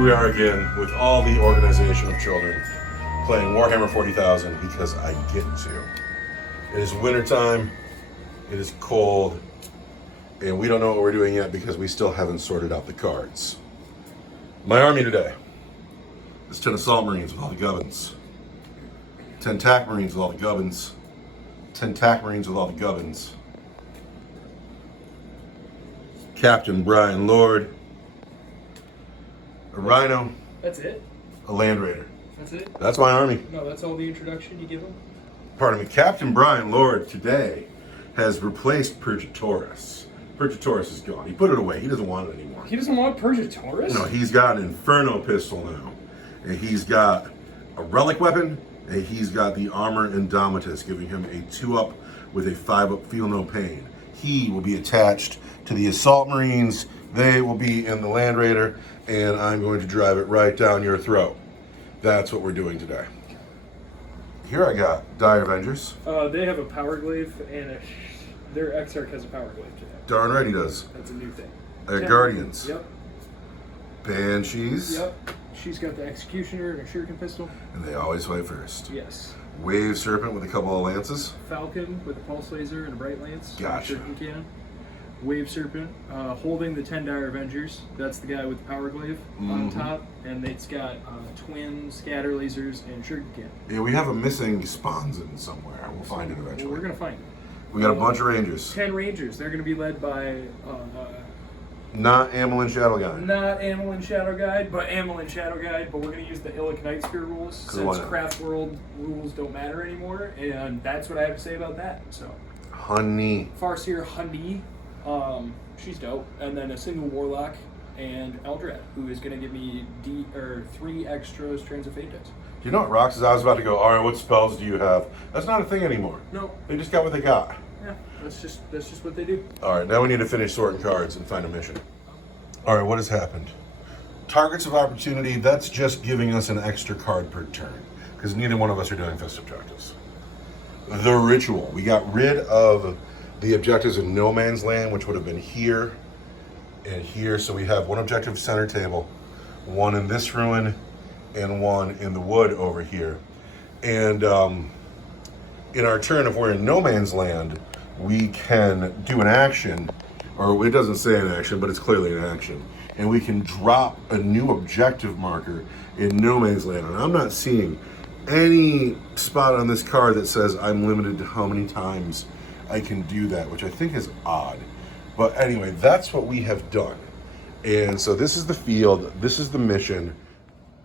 here we are again with all the organization of children playing Warhammer 40,000 because I get to. It is wintertime, it is cold, and we don't know what we're doing yet because we still haven't sorted out the cards. My army today is 10 Assault Marines with all the gubbins, 10 TAC Marines with all the gubbins, 10 TAC Marines with all the gubbins, Captain Brian Lord, a Rhino. That's it? A Land Raider. That's it? That's my army. No, that's all the introduction you give them? Pardon me. Captain Brian Lord today has replaced Purgatorus. Purgatorus is gone. He put it away. He doesn't want it anymore. He doesn't want Purgatorus? No, he's got an Inferno pistol now. And he's got a relic weapon. And he's got the Armor Indomitus, giving him a 2-up with a 5-up Feel No Pain. He will be attached to the Assault Marines. They will be in the Land Raider, and I'm going to drive it right down your throat. That's what we're doing today. Here I got Dire Avengers. They have a power glaive, and their Exarch has a power glaive today. Darn right he does. That's a new thing. Guardians. Yep. Banshees. Yep. She's got the Executioner and a shuriken pistol. And they always fight first. Yes. Wave Serpent with a couple of lances. Falcon with a pulse laser and a bright lance. Gotcha. Shuriken cannon. Wave Serpent, holding the 10 Dire Avengers. That's the guy with the power glaive on top, and it's got twin scatter lasers and shuriken cannon. Yeah, we have a missing Sponson somewhere. We'll find it eventually. Well, we're gonna find it. We got a bunch of Rangers. 10 Rangers. They're gonna be led by Not Amelin Shadow Guy. not Amelin Shadow Guide, but Amelin Shadow Guide. But we're gonna use the Illic Night Spear rules since Craftworld rules don't matter anymore, and that's what I have to say about that. So, Honey. Farseer Hundi. She's dope, and then a single Warlock and Eldrad, who is going to give me 3 extra Strands of Fate dice. Do you know what rocks is? I was about to go, all right, what spells do you have? That's not a thing anymore. No. They just got what they got. Yeah, that's just what they do. All right, now we need to finish sorting cards and find a mission. All right, what has happened? Targets of Opportunity, that's just giving us an extra card per turn, because neither one of us are doing fist objectives. The Ritual, we got rid of the objectives in No Man's Land, which would have been here and here. So we have one objective center table, one in this ruin, and one in the wood over here. And in our turn, if we're in No Man's Land, we can do an action, or it doesn't say an action, but it's clearly an action. And we can drop a new objective marker in No Man's Land. And I'm not seeing any spot on this card that says I'm limited to how many times I can do that, which I think is odd. But anyway, that's what we have done. And so this is the field, this is the mission.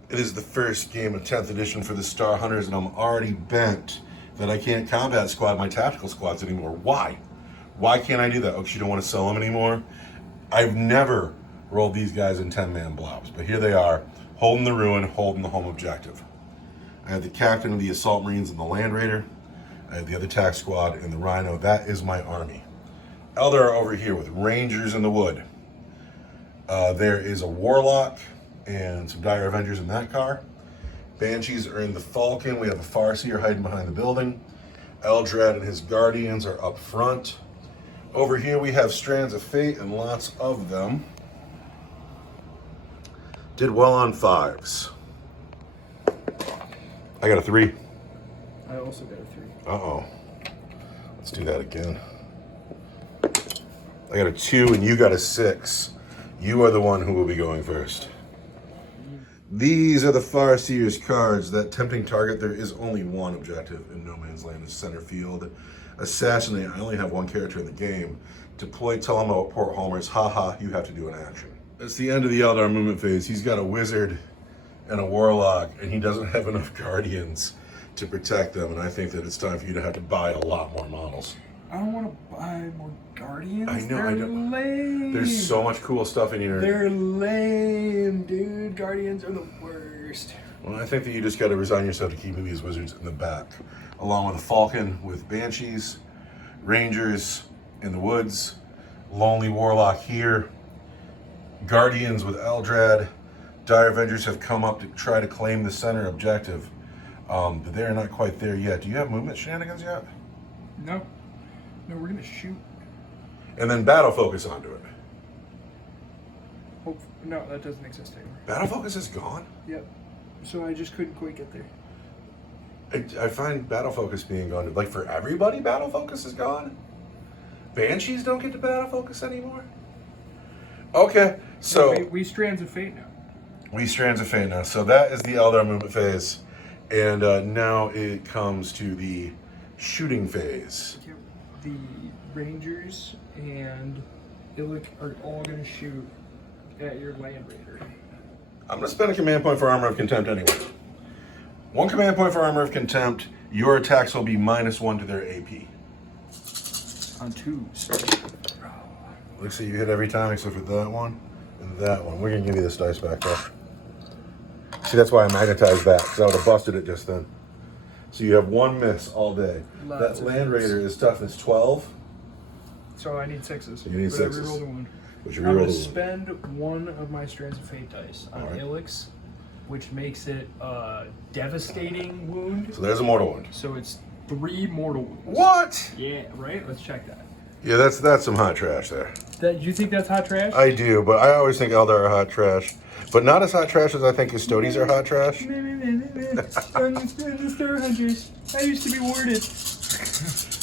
It is the first game of 10th edition for the Star Hunters, and I'm already bent that I can't combat squad my tactical squads anymore. Why? Why can't I do that? Oh, because you don't want to sell them anymore? I've never rolled these guys in 10-man blobs, but here they are, holding the ruin, holding the home objective. I have the captain of the Assault Marines and the Land Raider. I have the other TAC squad and the Rhino. That is my army. Eldar are over here with Rangers in the wood. There is a Warlock and some Dire Avengers in that car. Banshees are in the Falcon. We have a Farseer hiding behind the building. Eldrad and his Guardians are up front. Over here we have Strands of Fate and lots of them. Did well on 5s. I got a 3. I also got a 3. Uh-oh. Let's do that again. I got a 2 and you got a 6. You are the one who will be going first. These are the Farseer's cards. That tempting target, there is only one objective in No Man's Land, is center field. Assassinate, I only have one character in the game. Deploy Telemo at Port Homers, haha, you have to do an action. That's the end of the Eldar movement phase. He's got a Wizard and a Warlock, and he doesn't have enough Guardians to protect them, and I think that it's time for you to have to buy a lot more models. I don't want to buy more Guardians. I know, They're I don't. lame. There's so much cool stuff in here. They're lame, dude. Guardians are the worst. Well, I think that you just got to resign yourself to keeping these wizards in the back, along with a Falcon with Banshees, Rangers in the woods, Lonely Warlock here, Guardians with Eldrad. Dire Avengers have come up to try to claim the center objective. But they're not quite there yet. Do you have movement shenanigans yet? No. No, we're going to shoot. And then battle focus onto it. No, that doesn't exist anymore. Battle Focus is gone? Yep. So I just couldn't quite get there. I find Battle Focus being gone. Like for everybody, Battle Focus is gone? Banshees don't get to Battle Focus anymore? Okay, so... No, we Strands of Fate now. We Strands of Fate now. So that is the Eldar movement phase. And now it comes to the shooting phase. The Rangers and Illic are all going to shoot at your Land Raider. I'm going to spend a command point for Armor of Contempt anyway. 1 command point for Armor of Contempt. Your attacks will be -1 to their AP. On 2s. Looks like you hit every time except for that one and that one. We're going to give you this dice back though. See, that's why I magnetized that, because I would have busted it just then. So you have 1 miss all day. Lots that of Land hits. Raider is toughness 12. So I need 6s. You need but 6s. I rerolled a 1. Which you I'm going rerolled to a spend 1 of my Strands of Fate dice on Alright. Illix, which makes it a devastating wound. So there's a mortal wound. So it's 3 mortal wounds. What? Yeah, right? Let's check that. Yeah, that's some hot trash there. You think that's hot trash? I do, but I always think Eldar are hot trash. But not as hot trash as I think Custodies are hot trash. Star Hunters. I used to be warded.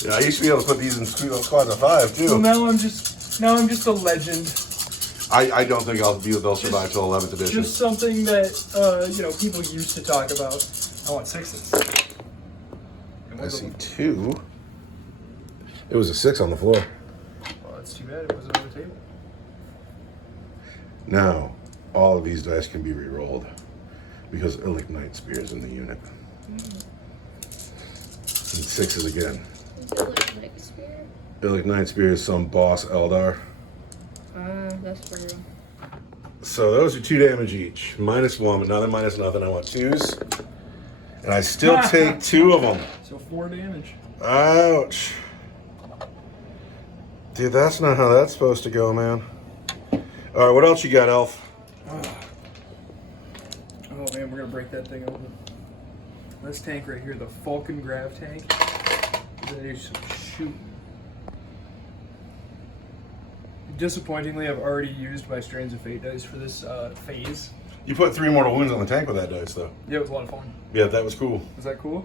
Yeah, I used to be able to put these in squads of 5 too. Well, now I'm just a legend. I don't think they'll survive till 11th edition. Just something that people used to talk about. I want 6s. I see 2. It was a 6 on the floor. Well, that's too bad. It wasn't on the table. Now, all of these dice can be re-rolled because Illic Knight Spear's in the unit. And 6s again. Illic Knight Spear? Illic Knight Spear is some boss Eldar. That's brutal. So those are 2 damage each. -1, but now they're minus nothing. I want 2s. And I still take 2 of them. So 4 damage. Ouch. Dude, that's not how that's supposed to go, man. All right, what else you got, Elf? Oh man, we're gonna break that thing open. This tank right here, the Falcon Grav tank, that is some shoot. Disappointingly, I've already used my Strands of Fate dice for this phase. You put 3 mortal wounds on the tank with that dice, though. Yeah, it was a lot of fun. Yeah, that was cool. Was that cool?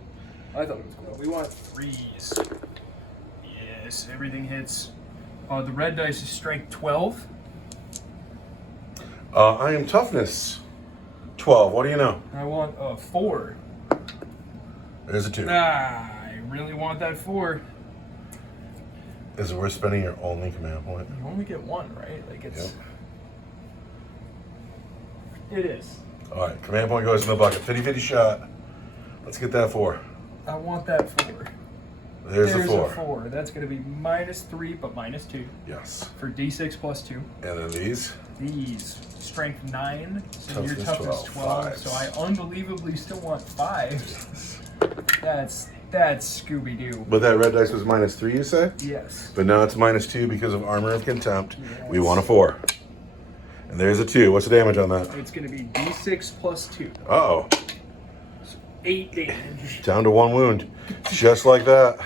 I thought it was cool. We want 3s. Yes, everything hits. The red dice is strength 12. I am toughness 12. What do you know? I want 4. There's a 2. I really want that 4. Is it worth spending your only command point? You only get 1, right? Like it's. Yep. It is. All right, command point goes in the bucket. 50-50 shot. Let's get that 4. I want that 4. There's a 4. a 4. That's going to be -3, but -2 Yes. for D6 plus 2. And then these. These strength 9, so your Toughness toughness 12. 12. So I unbelievably still want 5. That's Scooby Doo. But that red dice was -3, you say? Yes. But now it's -2 because of Armor of Contempt. Yes. We want a 4. And there's a 2. What's the damage on that? It's going to be D6 plus 2. Uh-oh. 8 damage. Down to 1 wound. Just like that.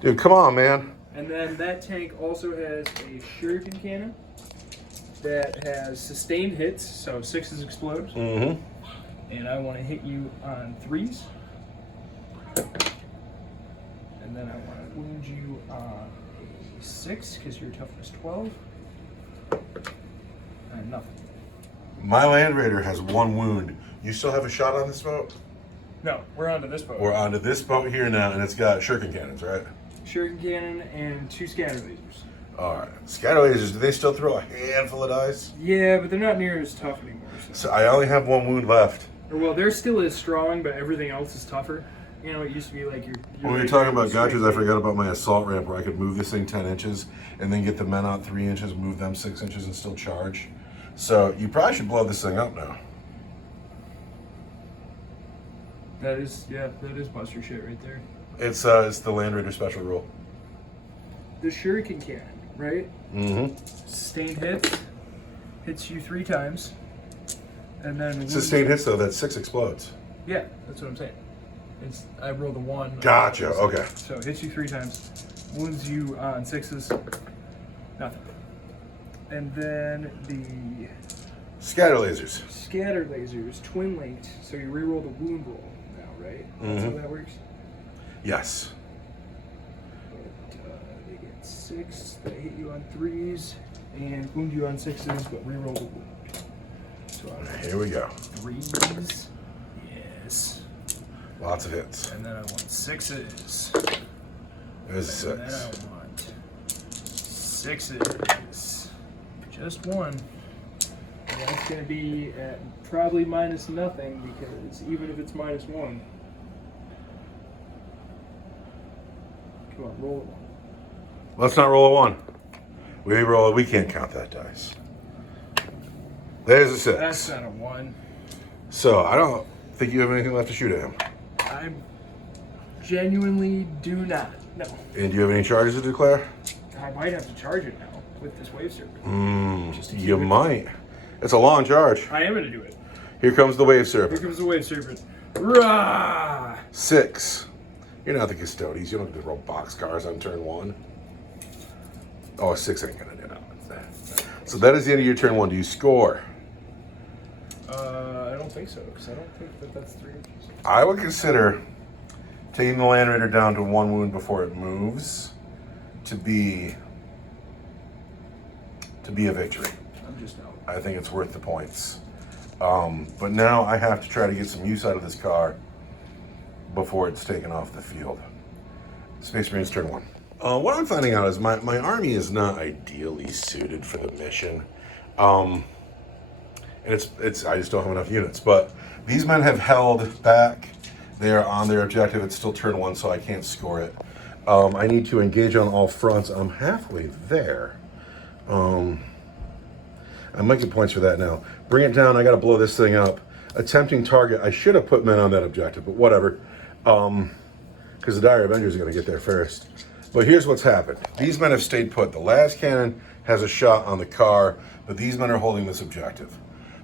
Dude, come on, man. And then that tank also has a shuriken cannon that has sustained hits, so 6s explode. Mm-hmm. And I want to hit you on 3s. And then I want to wound you on a 6 because your toughness 12. And nothing. My Land Raider has 1 wound. You still have a shot on this boat? No, we're onto this boat. We're onto this boat here now, and it's got shuriken cannons, right? Shuriken cannon and 2 scatter lasers. All right. Scatter lasers, do they still throw a handful of dice? Yeah, but they're not near as tough anymore. So I only have 1 wound left. Well, they're still as strong, but everything else is tougher. You know, it used to be like your When we were talking about gotchas, I forgot about my assault ramp where I could move this thing 10 inches and then get the men out 3 inches, move them 6 inches, and still charge. So you probably should blow this thing up now. That is Buster shit right there. It's the Land Raider special rule. The shuriken cannon, right? Mm-hmm. Sustained hits you 3 times, and then Sustained hits though, that 6 explodes. Yeah, that's what I'm saying. I rolled a 1. Gotcha. Okay. So it hits you 3 times, wounds you on 6s, nothing. And then the Scatter lasers. Scatter lasers, twin linked, so you reroll the wound roll now, right? That's how that works? Yes. But, they get 6, they hit you on 3s, and wound you on 6s, but reroll the wound. So here we go. 3s, yes. Lots of hits. And then I want 6s. There's a And then 6. I want 6s. Just one. And that's going to be at probably minus nothing, because even if it's -1. Come on, roll it 1. Let's not roll a 1. We can't count that dice. There's a 6. That's not a 1. So I don't think you have anything left to shoot at him. I genuinely do not. No. And do you have any charges to declare? I might have to charge it now with this wave serpent. Just to keep You it- might. It's a long charge. I am going to do it. Here comes the wave Here serpent. comes the wave serpent. Rah! 6. You're not the custodies. You don't get to roll boxcars on turn 1. Oh, a 6 ain't gonna do it. So that is the end of your turn 1. Do you score? I don't think so, because I don't think that that's 3 inches. I would consider taking the Land Raider down to 1 wound before it moves to be a victory. I'm just out. I think it's worth the points. But now I have to try to get some use out of this car before it's taken off the field. Space Marines turn 1. What I'm finding out is my army is not ideally suited for the mission. And it's I just don't have enough units. But these men have held back. They are on their objective. It's still turn 1, so I can't score it. I need to engage on all fronts. I'm halfway there. I might get points for that now. Bring it down. I got to blow this thing up. Attempting target. I should have put men on that objective, but whatever. Because the Dire Avengers are going to get there first. But here's what's happened. These men have stayed put. The last cannon has a shot on the car, but these men are holding this objective.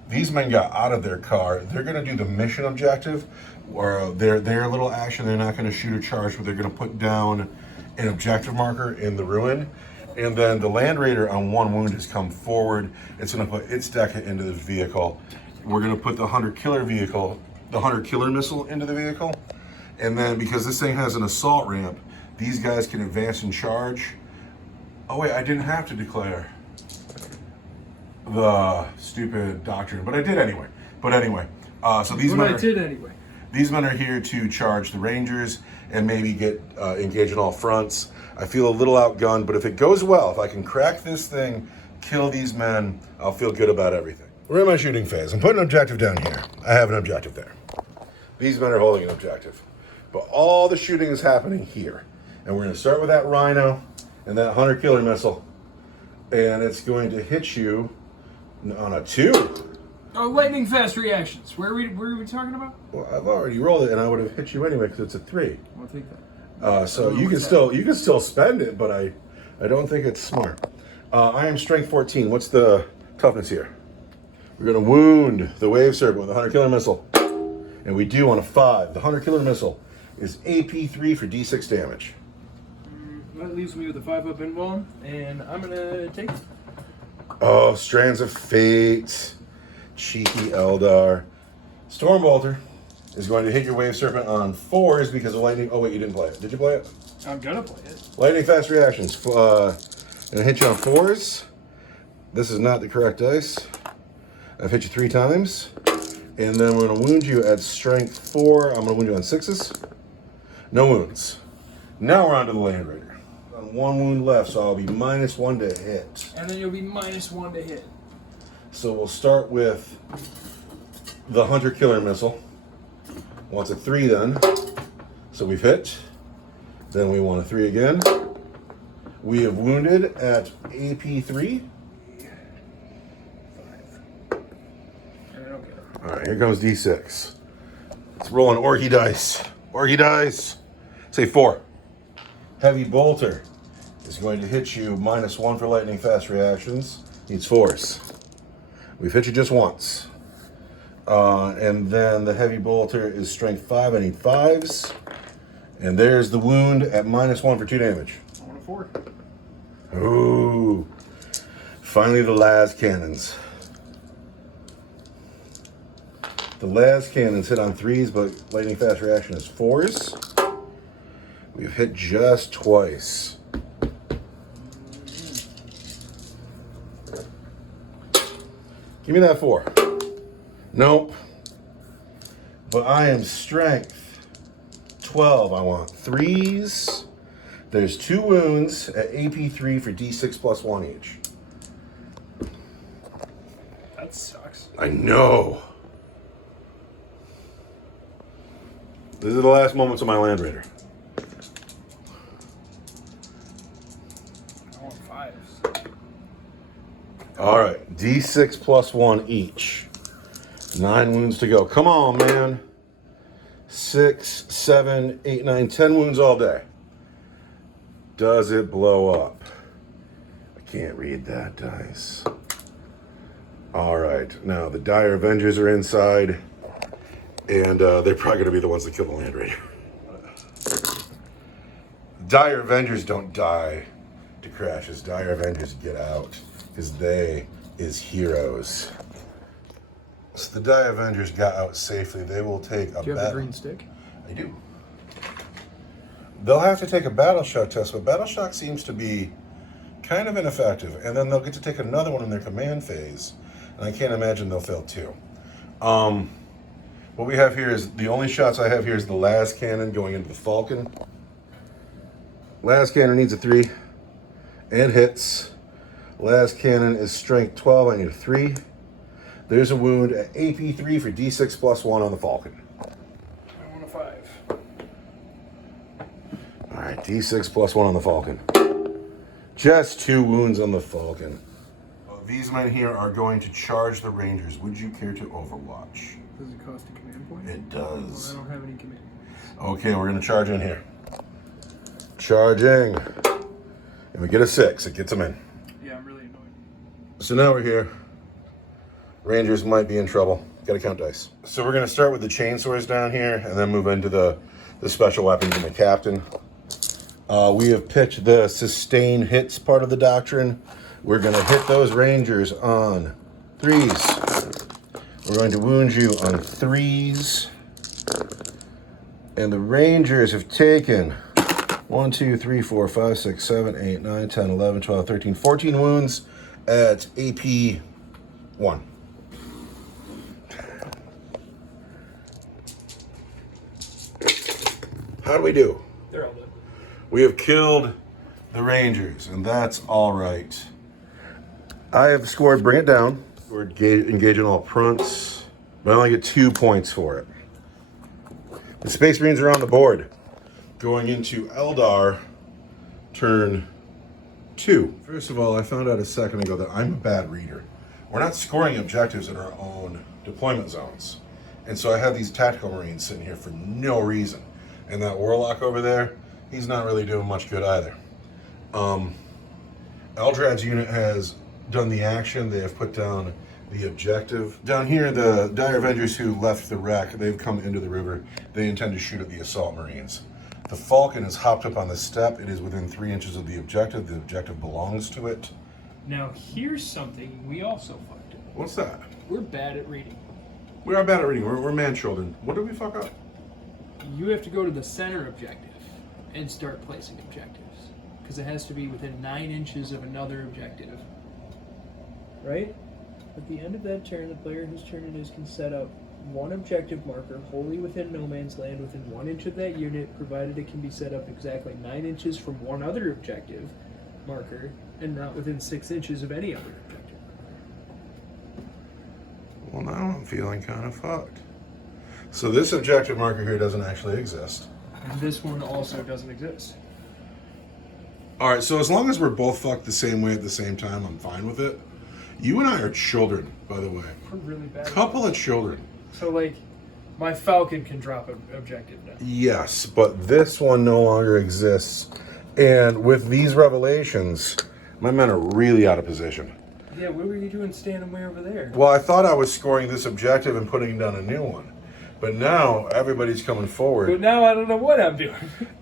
These men got out of their car. They're going to do the mission objective, or their little action. They're not going to shoot or charge, but they're going to put down an objective marker in the ruin. And then the Land Raider on 1 wound has come forward. It's going to put its deca into the vehicle. We're going to put the Hunter Killer missile into the vehicle. And then because this thing has an assault ramp, these guys can advance and charge. Oh wait, I didn't have to declare the stupid doctrine, but I did anyway. So these men I did anyway. These men are here to charge the Rangers and maybe get engaged on all fronts. I feel a little outgunned, but if it goes well, if I can crack this thing, kill these men, I'll feel good about everything. We're in my shooting phase. I'm putting an objective down here. I have an objective there. These men are holding an objective. But all the shooting is happening here. And we're going to start with that Rhino and that Hunter Killer missile. And it's going to hit you on a 2. Oh, lightning fast reactions. Where were we talking about? Well, I've already rolled it, and I would have hit you anyway because it's a 3. I'll take that. So you can still spend it, but I don't think it's smart. I am strength 14. What's the toughness here? We're going to wound the Wave Serpent with a Hunter Killer missile, and we do on a 5. The Hunter Killer missile is AP3 for D6 damage. That leaves me with a 5-up invuln, and I'm gonna take it. Oh, Strands of Fate, cheeky Eldar. Stormbolter is going to hit your Wave Serpent on 4s because of lightning. Oh wait, you didn't play it. Did you play it? I'm gonna play it. Lightning fast reactions. Gonna hit you on 4s. This is not the correct dice. I've hit you 3 times. And then we're gonna wound you at strength 4. I'm gonna wound you on 6s. No wounds. Now we're on to the Land Raider. On 1 wound left, so I'll be -1 to hit. And then you'll be -1 to hit. So we'll start with the Hunter Killer missile. Wants a 3 then. So we've hit. Then we want a 3 again. We have wounded at AP3. 5. And I don't get it. All right, here comes D6. Let's roll an Orky dice. Orky dice. Say 4. Heavy Bolter is going to hit you -1 for lightning fast reactions. Needs 4s. We've hit you just once. And then the Heavy Bolter is strength 5. I need 5s. And there's the wound at -1 for 2 damage. I want a 4. Ooh. Finally the las cannons. The las cannons hit on 3s, but lightning fast reaction is 4s. We've hit just twice. Give me that 4. Nope. But I am strength 12. I want 3s. There's 2 wounds at AP 3 for D6 plus 1 each. That sucks. I know. These are the last moments of my Land Raider. I want 5s. All right, D6 plus 1 each. 9 wounds to go. Come on, man. 6, 7, 8, 9, 10 wounds all day. Does it blow up? I can't read that dice. All right, now the Dire Avengers are inside, and they're probably going to be the ones that kill the Land Raider. Dire Avengers don't die to crashes. Dire Avengers get out, because they is heroes. So the Dire Avengers got out safely. They will take a Do you have a battle. green stick? I do. They'll have to take a battle shock test, but battle shock seems to be kind of ineffective, and then they'll get to take another one in their command phase, and I can't imagine they'll fail too. What we have here is, the only shots I have here is the las cannon going into the Falcon. Las cannon needs a 3 and hits. Las cannon is strength 12, I need a 3. There's a wound at AP 3 for D6 plus 1 on the Falcon. I want a 5. All right, D6 plus 1 on the Falcon. Just 2 wounds on the Falcon. These men here are going to charge the Rangers. Would you care to overwatch? Does it cost a command point? It Well, does. I don't have any command points. Okay, we're gonna charge in here. Charging. And we get a 6, it gets them in. Yeah, I'm really annoyed. So now we're here. Rangers might be in trouble. Gotta count dice. So we're gonna start with the chainsaws down here and then move into the special weapons and the captain. We have pitched the sustain hits part of the doctrine. We're gonna hit those Rangers on 3s. We're going to wound you on 3s. And the Rangers have taken 1, 2, 3, 4, 5, 6, 7, 8, 9, 10, 11, 12, 13, 14 wounds at AP 1. How do we do? They're all dead. We have killed the Rangers, and that's all right. I have scored Bring It Down. We're engaging all fronts, but I only get 2 points for it. The Space Marines are on the board. Going into Eldar, turn 2. First of all, I found out a second ago that I'm a bad reader. We're not scoring objectives in our own deployment zones. And so I have these tactical Marines sitting here for no reason. And that Warlock over there, he's not really doing much good either. Eldrad's unit has done the action. They have put down the objective. Down here, the Dire Avengers who left the wreck, they've come into the river. They intend to shoot at the Assault Marines. The Falcon has hopped up on the step. It is within 3 inches of the objective. The objective belongs to it. Now, here's something we also fucked up. What's that? We're bad at reading. We are bad at reading. We're man-children. What did we fuck up? You have to go to the center objective and start placing objectives. Because it has to be within 9 inches of another objective. Right? At the end of that turn, the player whose turn it is can set up one objective marker wholly within no man's land within 1 inch of that unit, provided it can be set up exactly 9 inches from one other objective marker and not within 6 inches of any other objective. Well, now I'm feeling kind of fucked. So this objective marker here doesn't actually exist. And this one also doesn't exist. All right, so as long as we're both fucked the same way at the same time, I'm fine with it. You and I are children, by the way. We're really bad. Couple of children. So, like, my Falcon can drop an objective now. Yes, but this one no longer exists. And with these revelations, my men are really out of position. Yeah, what were you doing standing way over there? Well, I thought I was scoring this objective and putting down a new one. But now everybody's coming But forward. now I don't know what I'm doing.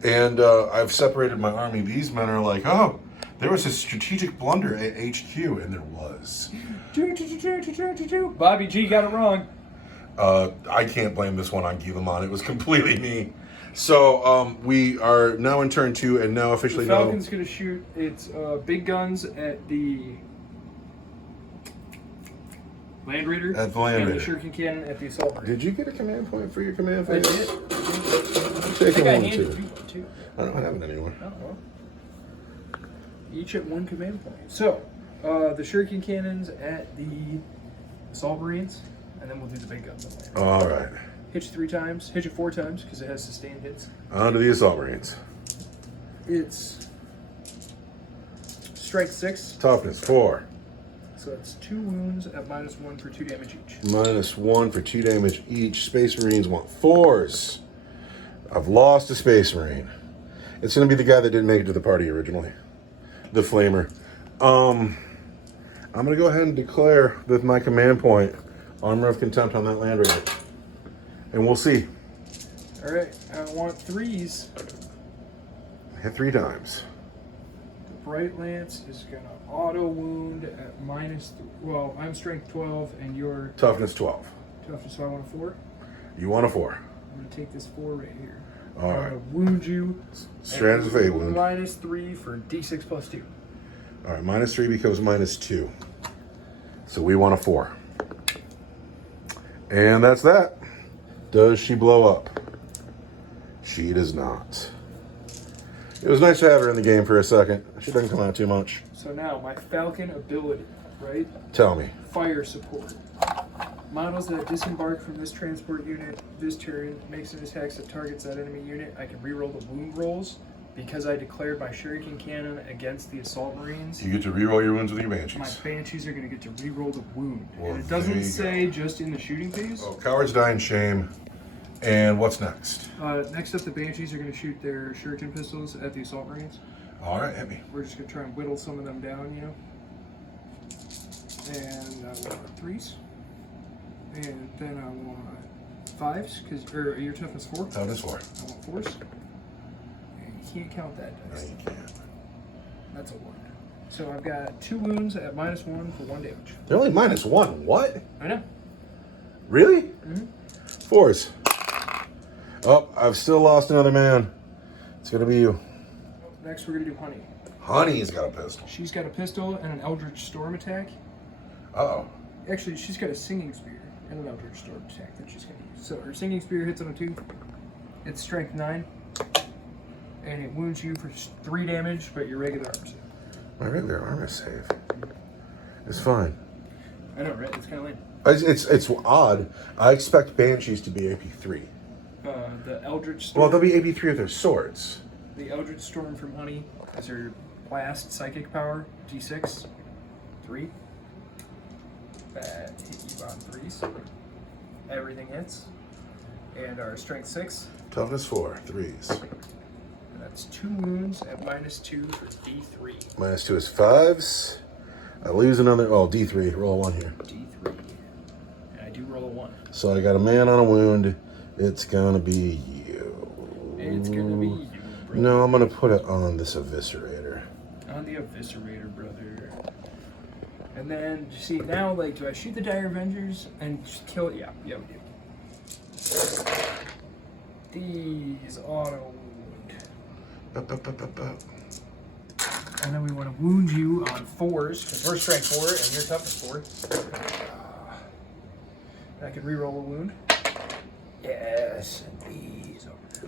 And I've separated my army. These men are like, oh, there was a strategic blunder at HQ. And there was. Bobby G got it wrong. I can't blame this one on Gilamon. It was completely me. So we are now in turn 2 and now officially The Falcon's going to shoot its big guns at the Land Raider. At the Land and Raider. the Shuriken Cannon at the Assault Marine. Did you get a command point for your command I phase? did. I'm I taking think I one handed too. you one too. I don't have it anymore. Oh, well. Each at 1 command point. So, the Shuriken Cannons at the Assault Marines, and then we'll do the big guns on there. All right. Hitch it 3 times. Hitch it 4 times because it has sustained hits. On to the Assault Marines. It's Strength 6. Toughness 4. So it's 2 wounds at -1 for 2 damage each. -1 for 2 damage each. Space Marines want 4s. I've lost a Space Marine. It's going to be the guy that didn't make it to the party originally. The Flamer. I'm going to go ahead and declare with my command point Armor of Contempt on that Land Raider. And we'll see. Alright, I want 3s. Hit 3 times. The Bright Lance is going to auto wound at well, I'm strength 12 and you're Toughness 12. toughness, so I want a 4. You want a 4. I'm going to take this 4 right here. All I'm right. going to wound you. Strands of Fate wound. -3 for D6 + 2. All right, -3 becomes -2. So we want a 4. And that's that. Does she blow up? She does not. It was nice to have her in the game for a second. She doesn't come out too much. So now, my Falcon ability, right? Tell me. Fire support. Models that disembark from this transport unit this turn makes an attack that targets that enemy unit. I can reroll the wound rolls because I declared my Shuriken Cannon against the Assault Marines. You get to reroll your wounds with your My Banshees. Banshees are going to get to reroll the wound. Well, and it there you doesn't go. say just in the shooting phase. Oh, cowards die in shame. And what's next? Next up, the Banshees are going to shoot their Shuriken pistols at the Assault Marines. All right, hit me. We're just going to try and whittle some of them down, you know. And I want 3s. And then I want 5s, or your toughness 4. Toughness 4. I want 4s. And you can't count that No, dice. you can't. That's a 1. So I've got 2 wounds at -1 for 1 damage. They're only -1. What? I know. Really? Mm-hmm. 4s. Oh, I've still lost another man. It's going to be you. Next, we're going to do Honey. Honey's got a pistol. She's got a pistol and an Eldritch Storm attack. Uh-oh. Actually, she's got a Singing Spear and an Eldritch Storm attack that she's going to use. So her Singing Spear hits on a 2. It's strength 9. And it wounds you for 3 damage, but your regular armor save. My regular armor save. It's fine. I know, right? It's kind of lame. It's odd. I expect Banshees to be AP3. The Eldritch Storm. Well, they'll be AP3 with their swords. The Eldritch Storm from Honey is her blast psychic power, D6, 3. That hit you on 3s. Everything hits. And our strength 6. Toughness 4, 3s. And that's 2 wounds at -2 for D3. -2 is 5s. I lose another. Oh, D3. Roll a 1 here. D3. And I do roll a 1. So I got a man on a wound. It's gonna be you. It's gonna be you, brother. No, I'm gonna put it on this eviscerator. On the Eviscerator, brother. And then, see, now, like, do I shoot the Dire Avengers and just kill it? Yeah, we do. These auto wound. And then we want to wound you on 4s, because we're strength 4 and you're toughness 4. I can reroll a wound. Yes, and these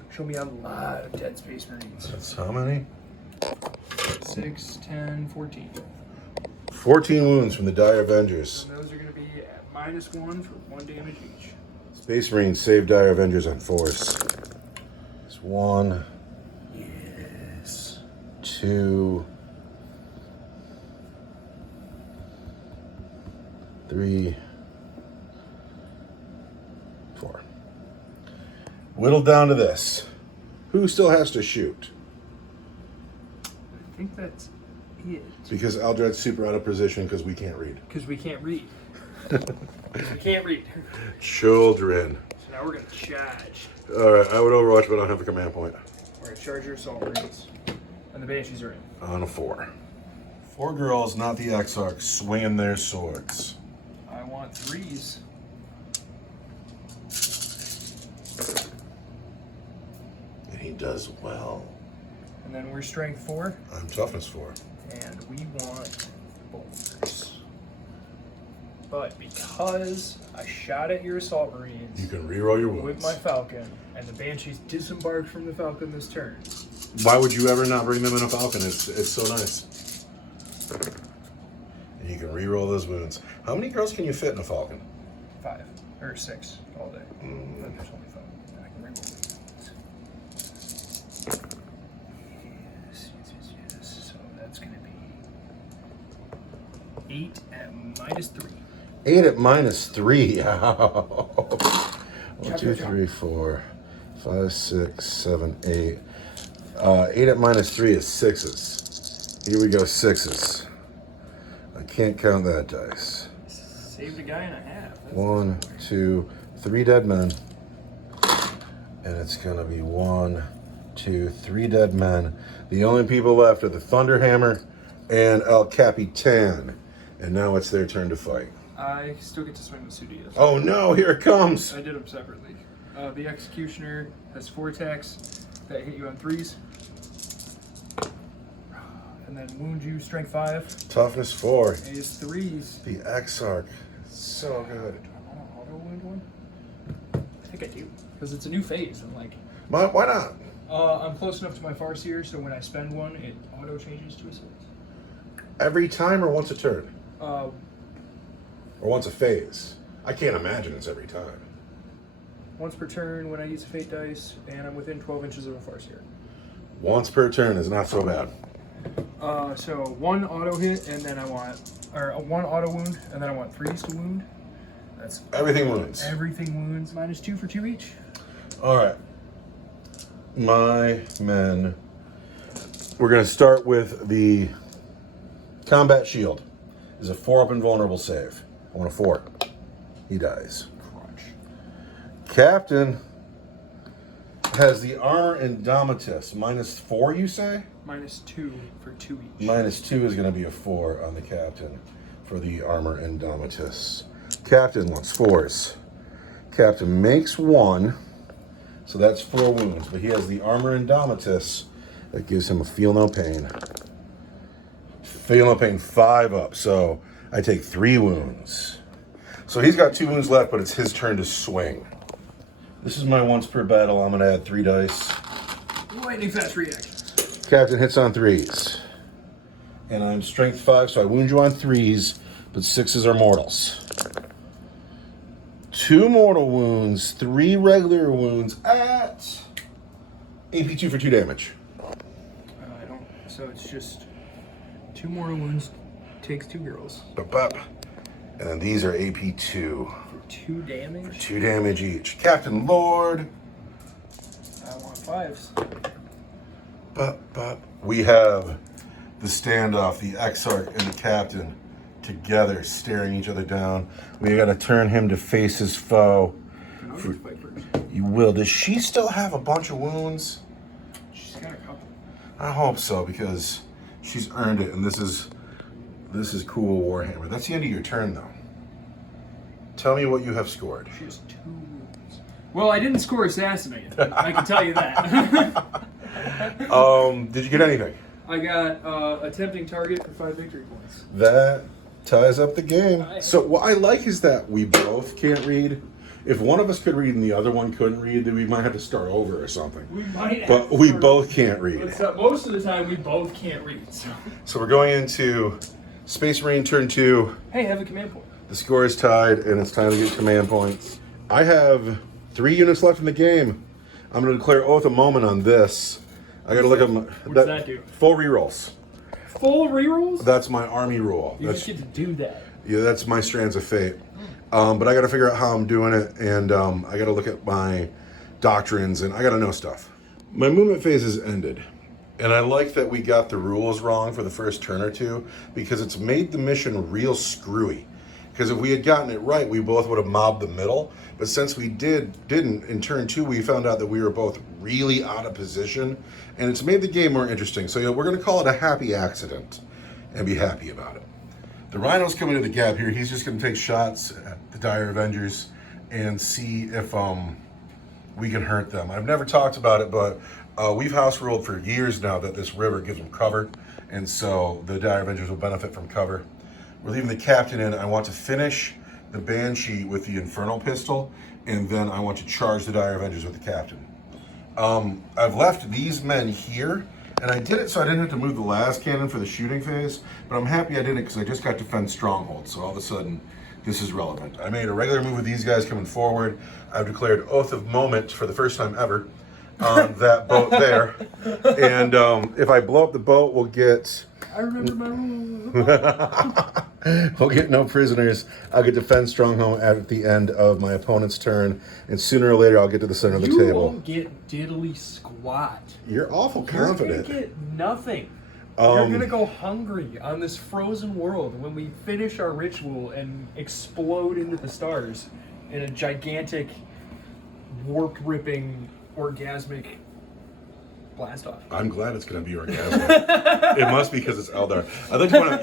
show me a lot of dead Space Marines. That's how many? 6, 10, 14. 14 wounds from the Dire Avengers. And those are going to be at -1 for 1 damage each. Space Marines save Dire Avengers on 4s. It's 1, Yes. 2, 3, 4. Whittled down to this. Who still has to shoot? I think that's it. Because Aldred's super out of position because we can't read. Because we can't read. We can't read. Children. So now we're going to charge. Alright, I would Overwatch, but I don't have a command point. We're going to charge your Assault Marines. And the Banshees are in. On a 4. 4 girls, not the Exarchs, swinging their swords. I want 3s. does well. And then we're strength 4. I'm toughness 4. And we want bolters. But because I shot at your assault marines You can reroll your wounds. with my falcon, and the banshees disembarked from the falcon this turn. Why would you ever not bring them in a falcon? It's so nice. And you can reroll those wounds. How many girls can you fit in a falcon? 5 or 6 all day. Then there's only 5. I can reroll these wounds. Yes. So that's going to be 8 at -3. 8 at -3. 1, 2, 3, 4, 5, 6, 7, 8. 8 at -3 is 6s. Here we go, 6s. I can't count that dice. Saved a guy and a half. That's 1, 2, 3 dead men. And it's gonna be 1, 2, 3 dead men. The only people left are the Thunderhammer and El Capitan. And now it's their turn to fight. I still get to swing with Sudias. Oh no, here it comes. I did them separately. The Executioner has 4 attacks that hit you on 3s. And then wound you, strength 5. Toughness 4. Is 3s. The Exarch. So good. Do I want to auto wound one? I think I do. Because it's a new phase. I'm like, Why not? I'm close enough to my Farseer, so when I spend one, it auto changes to a 6. Every time or once a turn? Uh, Or once a phase? I can't imagine it's every time. once per turn when I use a fate dice, and I'm within 12 inches of a Farseer. Once per turn is not so bad. So 1 auto hit, and then I want, or 1 auto wound, and then I want 3s to wound. That's Everything wounds. everything wounds. -2 for 2 each. All right. My men. We're going to start with the combat shield. Is a 4-up invulnerable save. I want a 4. He dies. Crunch. Captain has the armor Indomitus. -4, you say? -2 for 2 each. -2 is going to be a 4 on the captain for the armor Indomitus. Captain wants 4s. Captain makes 1, so that's 4 wounds. But he has the armor Indomitus that gives him a feel no pain. Feel no pain 5 up, so I take 3 wounds. So he's got 2 wounds left, but it's his turn to swing. This is my once per battle. I'm going to add 3 dice. Lightning fast reaction. Captain hits on 3s. And I'm strength 5, so I wound you on 3s, but 6s are mortals. 2 mortal wounds, 3 regular wounds at AP2 for 2 damage. I don't. So it's just 2 mortal wounds. Takes 2 girls Bup, bup. And then these are AP2 for 2 damage. for 2 damage each. Captain Lord. I want 5s. Bup, bup. We have the standoff, the Exarch and the Captain together, staring each other down. We got to turn him to face his foe. I'll get to fight first. You will. Does she still have a bunch of wounds? She's got a couple. I hope so, because she's earned it, and this is cool Warhammer. That's the end of your turn, though. Tell me what you have scored. She has 2 wounds. Well, I didn't score assassinate. I can tell you that. Did you get anything? I got attempting target for 5 victory points. That ties up the game. So what I like is that we both can't read. If one of us could read and the other one couldn't read, then we might have to start over or something. We might have But to we start- both can't read. Most of the time, we both can't read. So we're going into Space Marine turn 2. Hey, have a command point. The score is tied, and it's time to get command points. I have 3 units left in the game. I'm going to declare oath a moment on this. I got to look at my... What does that do? Full rerolls. Full rerolls? That's my army rule. You That's, just get to do that. yeah, that's my Strands of Fate. But I got to figure out how I'm doing it, and I got to look at my doctrines, and I got to know stuff. My movement phase has ended, and I like that we got the rules wrong for the first turn or 2, because it's made the mission real screwy. Because if we had gotten it right, we both would have mobbed the middle. But since we didn't, in turn 2, we found out that we were both really out of position, and it's made the game more interesting. So we're going to call it a happy accident and be happy about it. The Rhino's coming to the gap here. He's just going to take shots at the Dire Avengers and see if we can hurt them. I've never talked about it, but We've house ruled for years now that this river gives them cover, and so the Dire Avengers will benefit from cover. We're leaving the captain in. I want to finish the Banshee with the Infernal Pistol, and then I want to charge the Dire Avengers with the captain. I've left these men here, and I did it so I didn't have to move the last cannon for the shooting phase, but I'm happy I did it because I just got defend stronghold, so all of a sudden this is relevant. I made a regular move with these guys coming forward. I've declared Oath of Moment for the first time ever on that boat there, and if I blow up the boat, we'll get... I remember my rule. We'll get no prisoners. I'll get defend stronghold at the end of my opponent's turn, and sooner or later I'll get to the center of the You table. won't get diddly squat. You're awful You're confident. gonna get nothing. You're gonna go hungry on this frozen world when we finish our ritual and explode into the stars in a gigantic, warp-ripping, orgasmic blast off. I'm glad it's going to be orgasmic. It must be because it's Eldar. I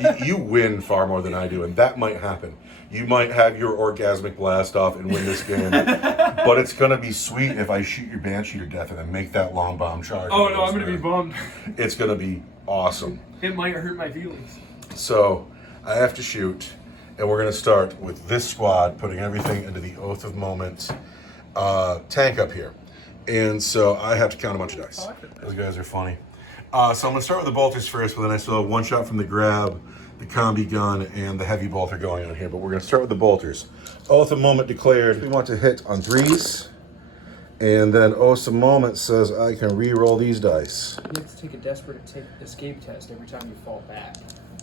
think you win far more than I do, and that might happen. You might have your orgasmic blast off and win this game, but it's going to be sweet if I shoot your Banshee to death and then make that long bomb charge. Oh no, I'm gonna be bummed. It's going to be awesome. It might hurt my feelings. So I have to shoot, and we're going to start with this squad, putting everything into the Oath of Moment tank up here. And so I have to count a bunch of dice. Those guys are funny. So I'm going to start with the bolters first, but then I still have one shot from the grab, the combi gun, and the heavy bolter going on here. But we're going to start with the bolters. Oath of Moment declared. We want to hit on 3s. And then Oath of Moment says I can re-roll these dice. You have to take a desperate escape test every time you fall back.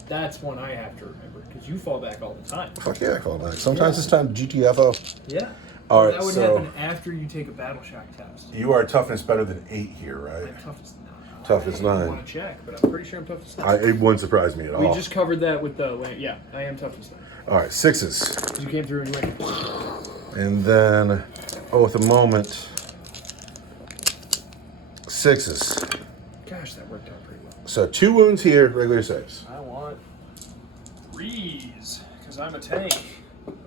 That's one I have to remember, because you fall back all the time. Fuck yeah, I call back. Sometimes it's time to GTFO. Yeah. All right, that would so happen after you take a battle shock test. you are toughness better than 8 here, right? I'm tough as 9. Tough as 9. I want to check, but I'm pretty sure I'm tough as 9. It wouldn't surprise me at all. We just covered that with the land. Yeah, I am tough as 9. All right, 6s. Because you came through and you went. And then Oath of Moment. 6s. Gosh, that worked out pretty well. So 2 wounds here, regular saves. I want 3s, because I'm a tank.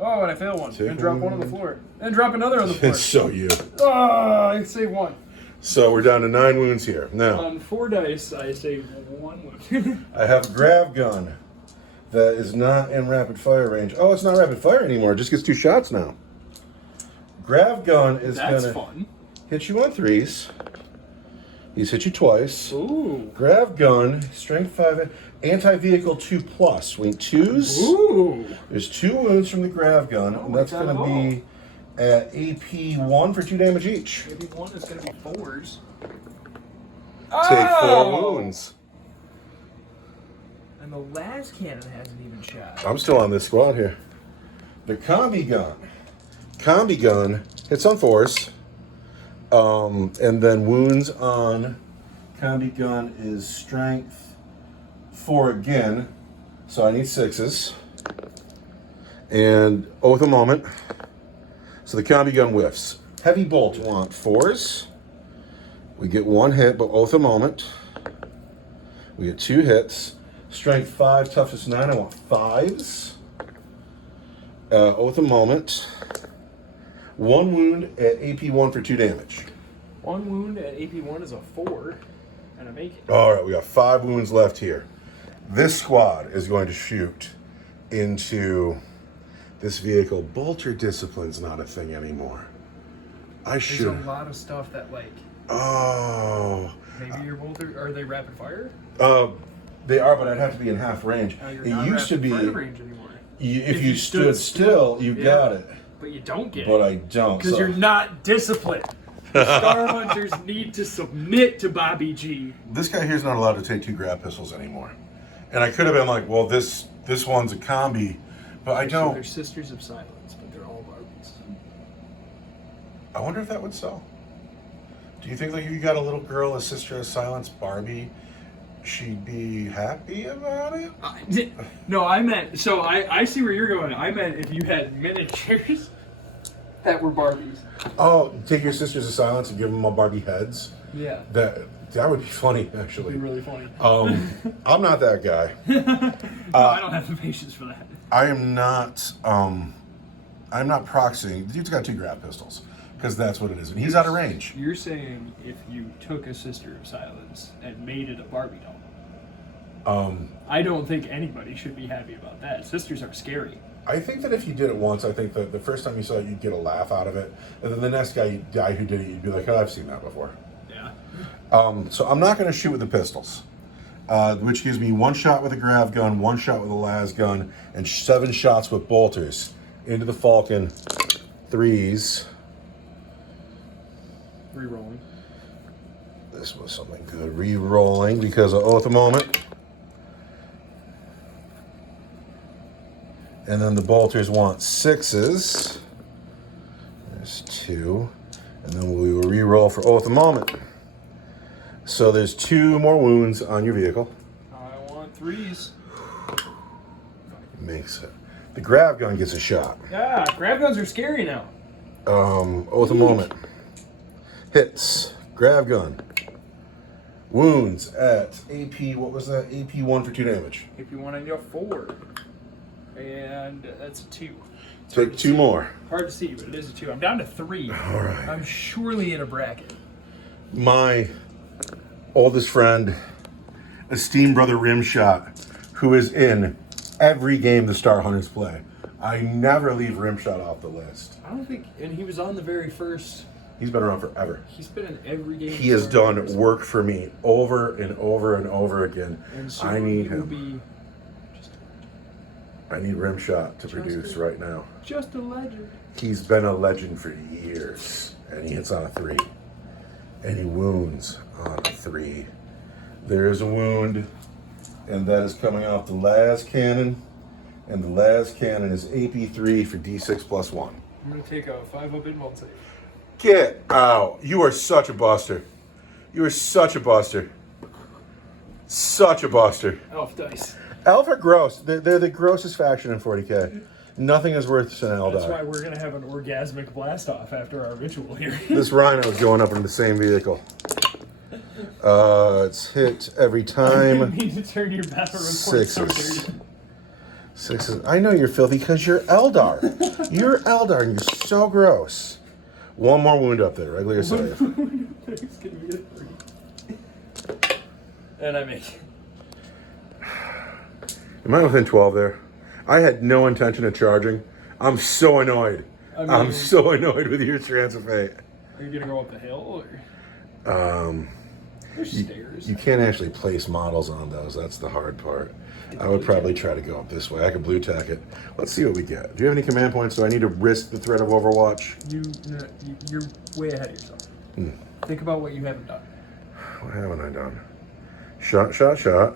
Oh, and I failed one. And drop one on the floor. And drop another on the floor. It's so you. Oh, I saved 1. So we're down to 9 wounds here. Now, On 4 dice, I saved 1 wound. I have a grav gun that is not in rapid fire range. Oh, it's not rapid fire anymore. It just gets 2 shots now. Grav gun is That's going to fun. hit you on 3s. He's hit you twice. Ooh. Grav gun, strength 5, anti-vehicle 2+. Wing 2s. Ooh. There's 2 wounds from the grav gun, and that's like going that to at be at AP 1 for 2 damage each. Maybe one is going to be 4s. Take 4 Oh! wounds. And the last cannon hasn't even shot. I'm still on this squad here. The combi gun. Combi gun hits on 4s. And then wounds on combi gun is strength 4 again. So I need 6s. And Oath of Moment. So the combi gun whiffs. Heavy bolt want 4s. We get 1 hit, but Oath of Moment. We get 2 hits. Strength 5, toughness 9. I want 5s. Oath of Moment. 1 wound at AP 1 for 2 damage. 1 wound at AP 1 is a 4. And I make it. All right, we got 5 wounds left here. This squad is going to shoot into this vehicle. Bolter discipline's not a thing anymore. I There's should. a lot of stuff that, like, Oh. maybe your bolter. Are they rapid fire? They are, but I'd have to be in half range. You're It not used to rapid be. fire range anymore. If you stood still, you Yeah. got it. But you don't get But it. I don't. Because so- you're not disciplined. The Star Hunters need to submit to Bobby G. This guy here's not allowed to take 2 grab pistols anymore. And I could have been like, well, this one's a combi, but I So don't. they're Sisters of Silence, but they're all Barbies. I wonder if that would sell. Do you think like if you got a little girl, a Sister of Silence Barbie, she'd be happy about it? No, I meant, so I see where you're going. I meant if you had miniatures that were Barbies. Oh, take your Sisters of Silence and give them all Barbie heads. Yeah. That would be funny, actually. It'd be really funny. I'm not that guy. No, I don't have the patience for that. I am not. I'm not proxying. The dude's got 2 grab pistols, because that's what it is. And he's out of range. You're saying if you took a Sister of Silence and made it a Barbie doll. I don't think anybody should be happy about that. Sisters are scary. I think that if you did it once, I think that the first time you saw it, you'd get a laugh out of it. And then the next guy who did it, you'd be like, oh, I've seen that before. Yeah. So I'm not going to shoot with the pistols, which gives me 1 shot with a grav gun, 1 shot with a las gun, and 7 shots with bolters into the Falcon. 3s. Rerolling. This was something good. Re-rolling because of Oath of Moment. And then the bolters want 6s. There's 2. And then we will re-roll for Oath of Moment. So there's 2 more wounds on your vehicle. I want 3s. Makes it. The grav gun gets a shot. Yeah, grav guns are scary now. Oath of Moment. Hits. Grav gun. Wounds at AP, what was that? AP 1 for 2 damage. If you want to go 4. And that's a 2. Take 2 more. Hard to see, but it is a 2. I'm down to 3. All right. I'm surely in a bracket. My oldest friend, esteemed brother Rimshot, who is in every game the Star Hunters play. I never leave Rimshot off the list. I don't think, and he was on the very first. He's been around forever. He's been in every game. He has done work for me over and over and over again. And so I need he will him. be I need Rimshot to produce right now. just a legend. He's been a legend for years, and he hits on a 3. And he wounds on a 3. There is a wound, and that is coming off the las cannon. And the las cannon is AP3 for D6 plus 1. I'm going to take a 5-up invuln save. Get out. You are such a buster. You are such a buster. Such a buster. Elf dice. Elf are gross. They're the grossest faction in 40k. Nothing is worse than Eldar. That's why we're going to have an orgasmic blast off after our ritual here. This rhino is going up in the same vehicle. It's hit every I time. need to turn your battle report so 6s. dirty. 6s. I know you're filthy because you're Eldar. You're Eldar and you're so gross. 1 more wound up there, regular save. It's gonna be a 3. And I make. Am I within 12 there? I had no intention of charging. I'm so annoyed. I'm so annoyed with your Trance of Fate. Are you gonna go up the hill or? There's stairs. You can't actually place models on those. That's the hard part. I would probably try to go up this way. I could blue tack it. Let's see what we get. Do you have any command points? Do I need to risk the threat of Overwatch? You're way ahead of yourself. Think about what you haven't done. What haven't I done? Shot, shot, shot.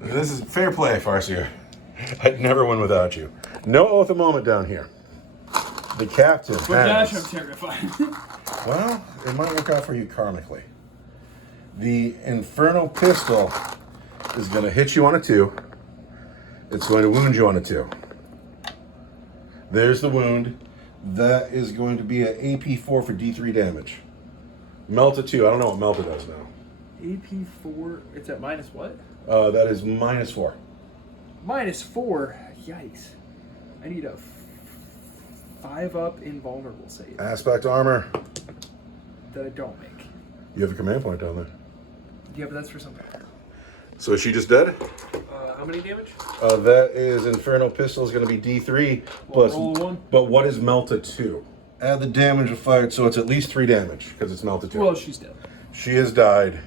This is fair play, Farseer. I'd never win without you. No Oath of Moment down here. The captain But gosh, I'm has... terrified. Well, it might work out for you karmically. The Infernal Pistol is going to hit you on a 2. It's going to wound you on a 2. There's the wound. That is going to be an AP4 for D3 damage. Melt a 2. I don't know what Melta does now. AP4. It's at minus what? That is -4. -4. Yikes! I need a 5-up invulnerable save Aspect armor. that I don't make. You have a command point down there. Yeah, but that's for something. So is she just dead? How many damage? That is Infernal Pistol is going to be D3 plus. Roll a 1. But what is Melta 2? Add the damage of fired, so it's at least 3 damage because it's Melta 2. Well, she's dead. She has died.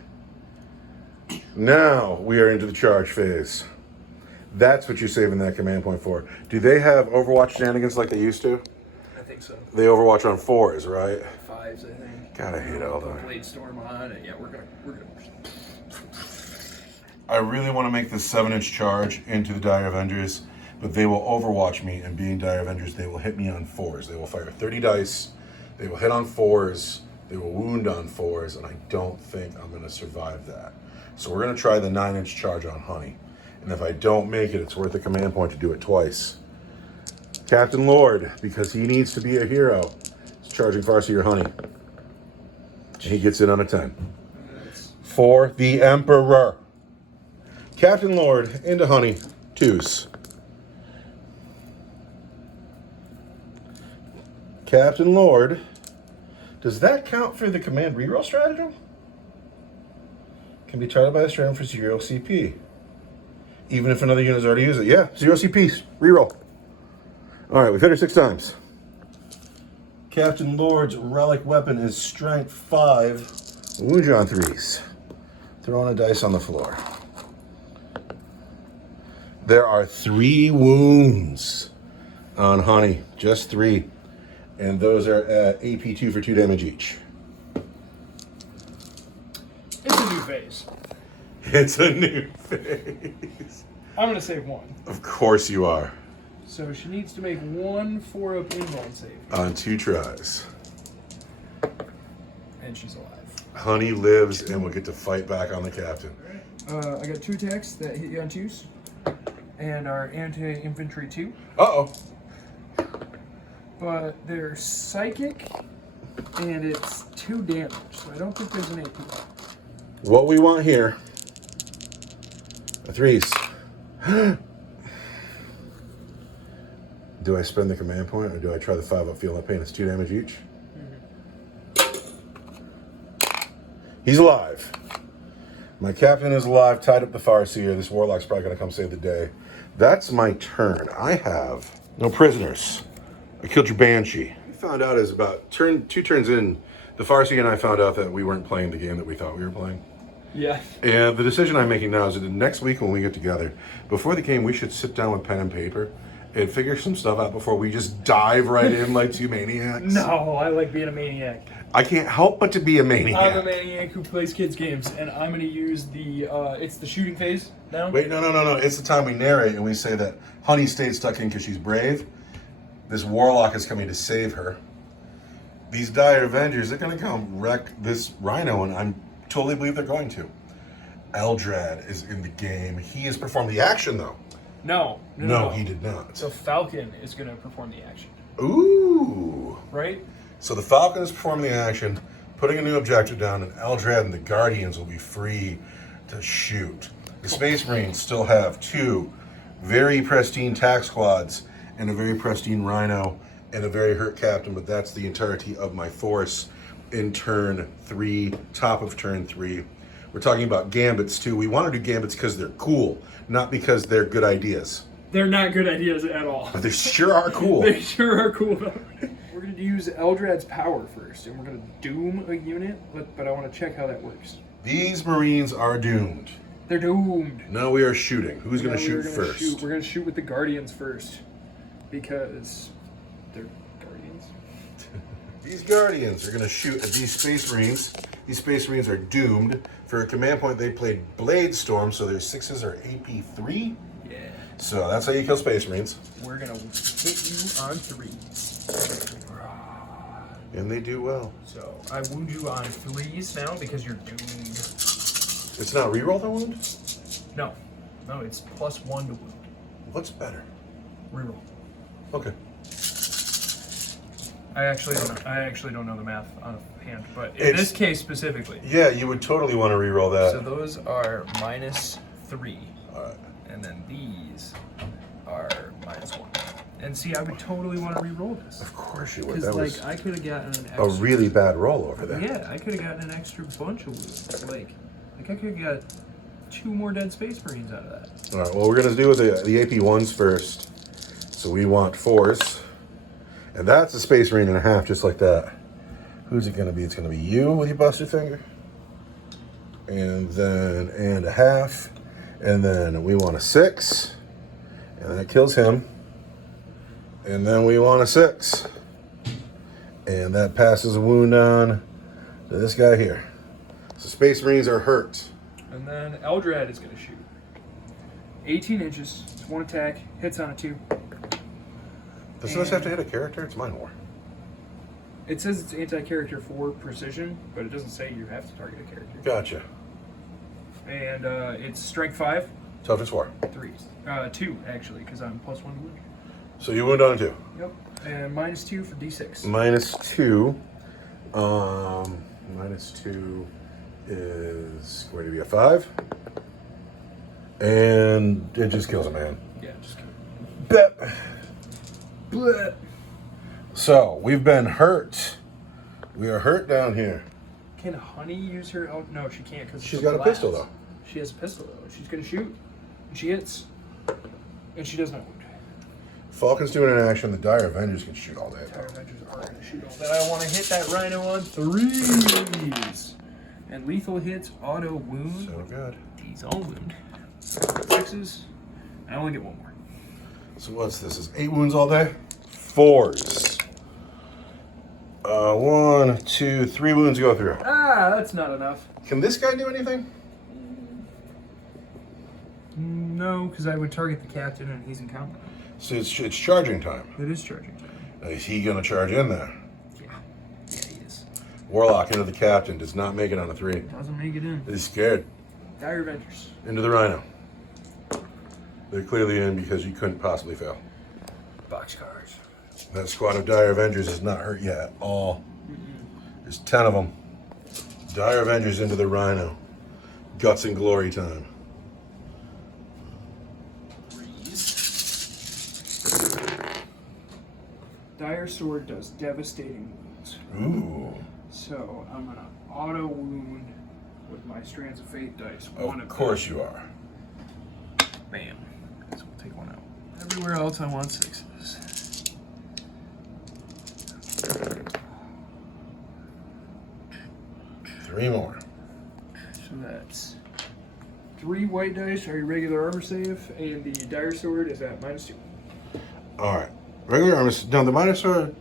Now we are into the charge phase. That's what you're saving that command point for. Do they have Overwatch shenanigans like they used to? I think so. They Overwatch on 4s, right? 5s, I think. God, I hate Eldar. Blade Storm on it. Yeah, we're gonna. I really want to make this 7-inch charge into the Dire Avengers, but they will Overwatch me, and being Dire Avengers, they will hit me on 4s. They will fire 30 dice, they will hit on 4s, they will wound on 4s, and I don't think I'm going to survive that. So we're going to try the 9-inch charge on Honey. And if I don't make it, it's worth a command point to do it twice. Captain Lord, because he needs to be a hero, is charging Farseer Honey. And he gets in on a 10. For the Emperor. Captain Lord into Honey, 2s. Captain Lord. Does that count for the command reroll stratagem? Can be targeted by a stratagem for 0 CP. Even if another unit has already used it. Yeah, 0 CP. Reroll. Alright, we've hit her 6 times. Captain Lord's relic weapon is strength 5. Wound you on 3s. Throwing a dice on the floor. There are 3 wounds on Honey. Just 3. And those are at AP 2 for 2 damage each. It's a new phase. It's a new phase. I'm going to save 1. Of course you are. So she needs to make 1 4-up invuln save. On 2 tries. And she's alive. Honey lives and will get to fight back on the captain. I got 2 attacks that hit you on 2s. And are anti-infantry 2. Uh-oh. But they're psychic. And it's 2 damage. So I don't think there's an AP. What we want here are 3s. Do I spend the command point or do I try the 5-up feel that pain? It's 2 damage each. He's alive. My captain is alive, tied up the Farseer. This warlock's probably going to come save the day. That's my turn. I have no prisoners. I killed your Banshee. We found out is about 2 turns in, the Farseer and I found out that we weren't playing the game that we thought we were playing. Yeah. And the decision I'm making now is that next week when we get together, before the game, we should sit down with pen and paper and figure some stuff out before we just dive right in like 2 maniacs. No, I like being a maniac. I can't help but to be a maniac. I'm a maniac who plays kids games, and I'm going to use the, it's the shooting phase now. Wait, no. It's the time we narrate and we say that Honey stayed stuck in because she's brave. This warlock is coming to save her. These dire Avengers, they're going to come wreck this Rhino, and I totally believe they're going to. Eldrad is in the game. He has performed the action, though. No, he did not. So Falcon is going to perform the action. Ooh. Right? So the Falcon is performing the action, putting a new objective down, and Eldrad and the Guardians will be free to shoot. The Space Marines still have 2 very pristine tac squads and a very pristine Rhino and a very hurt captain, but that's the entirety of my force in turn 3, top of turn 3. We're talking about gambits too. We want to do gambits because they're cool, not because they're good ideas. They're not good ideas at all. But they sure are cool. They sure are cool though. We're going to use Eldrad's power first, and we're going to doom a unit, but I want to check how that works. These Marines are doomed. They're doomed. No, we are shooting. Who's going to shoot first? We're going to shoot with the Guardians first, because they're Guardians. These Guardians are going to shoot at these Space Marines. These Space Marines are doomed. For a command point, they played Blade Storm, so their 6s are AP 3. Yeah. So that's how you kill Space Marines. We're going to hit you on 3. And they do well. So I wound you on 3s now because you're doomed. It's not reroll the wound? No, it's +1 to wound. What's better? Reroll. Okay. I actually don't know the math on hand, but in this case specifically. Yeah, you would totally want to reroll that. So those are -3. Alright. And then these are -1. And see, I would totally want to re-roll this. Of course you would. Because, That was I could have gotten an a extra... really bad roll over there. Yeah, I could have gotten an extra bunch of wounds. Like I could have got 2 more dead Space Marines out of that. Alright, well, we're going to do the AP 1s first. So we want 4s. And that's a Space Marine and a half, just like that. Who's it going to be? It's going to be you with your Buster Finger. And a half. And then we want a 6. And that kills him. And then we want a 6. And that passes a wound on to this guy here. So Space Marines are hurt. And then Eldrad is going to shoot. 18 inches, it's 1 attack, hits on a 2. Does this have to hit a character? It's mine war. It says it's anti-character for precision, but it doesn't say you have to target a character. Gotcha. And it's strength 5. Toughness war. 3s. 2, actually, because I'm +1 to wound. So you wound on 2. Yep. And -2 for D6. -2. -2 is going to be a 5. And it just kills a man. Yeah, just kidding. Bet. Bleh. So, we've been hurt. We are hurt down here. Can Honey use her? Oh no, she can't because She's got a pistol, though. She has a pistol though. She's gonna shoot. And she hits. And she does not wound. Falcon's doing an action. The Dire Avengers can shoot all day. Dire Avengers are gonna shoot all that. I want to hit that Rhino on 3s. And lethal hits, auto wound. So good. These all wound. 6s. I only get one more. So what's this? Is 8 wounds all day? 4s. 1, 2, 3 wounds go through. Ah, that's not enough. Can this guy do anything? No, because I would target the captain and he's in combat. So it's charging time. It is charging time. Is he going to charge in there? Yeah. Yeah, he is. Warlock into the captain. Does not make it on a 3. Doesn't make it in. He's scared. Dire Avengers. Into the Rhino. They're clearly in because you couldn't possibly fail. Box cards. That squad of Dire Avengers is not hurt yet at all. There's 10 of them. Dire Avengers into the Rhino. Guts and glory time. Dire Sword does devastating wounds. Ooh. So I'm gonna auto wound with my Strands of Fate dice. Of course you are. Bam. So we'll take one out. Everywhere else I want 6s. 3 more. So that's 3 white dice are your regular armor save, and the Dire Sword is at -2. All right. Regular armor. No, the Minosaur.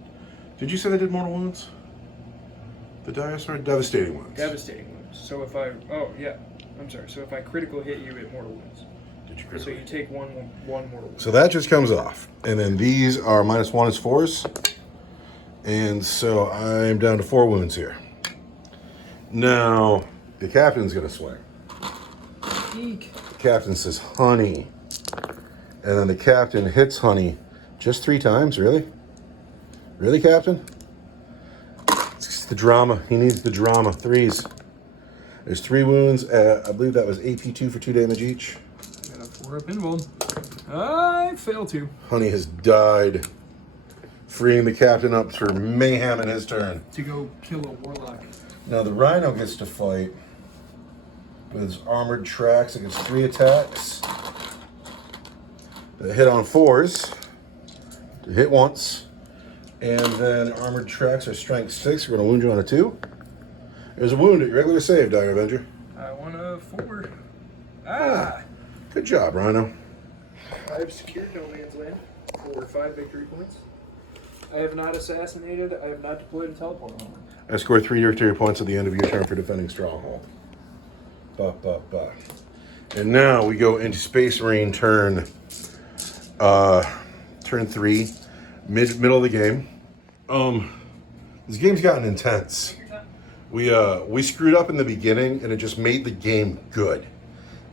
Did you say they did mortal wounds? The Dire Sword, devastating wounds. Devastating wounds. So if I, oh yeah, I'm sorry. So if I critical hit you, it mortal wounds. Did you So critically? you take one mortal wound. So that just comes off, and then these are -1 is 4s, and so I'm down to 4 wounds here. Now the captain's gonna swing. Eek. The captain says, "Honey," and then the captain hits Honey just 3 times. Really, really, Captain? It's just the drama. He needs the drama. 3s. There's 3 wounds. I believe that was AP2 for 2 damage each. I got a 4-up invuln. I fail to. Honey has died, freeing the captain up for mayhem in his turn. To go kill a warlock. Now the Rhino gets to fight with his armored tracks against 3 attacks. That hit on 4s. To hit once. And then armored tracks are strength 6. We're going to wound you on a 2. There's a wound at your regular save, Dire Avenger. I want a 4. Ah! Good job, Rhino. I've secured no man's land for 5 victory points. I have not assassinated. I have not deployed a teleport home. I scored 3 victory points at the end of your turn for defending Stronghold. Bah, bah, bah. And now we go into Space Marine turn. Turn 3, middle of the game. This game's gotten intense. We screwed up in the beginning, and it just made the game good.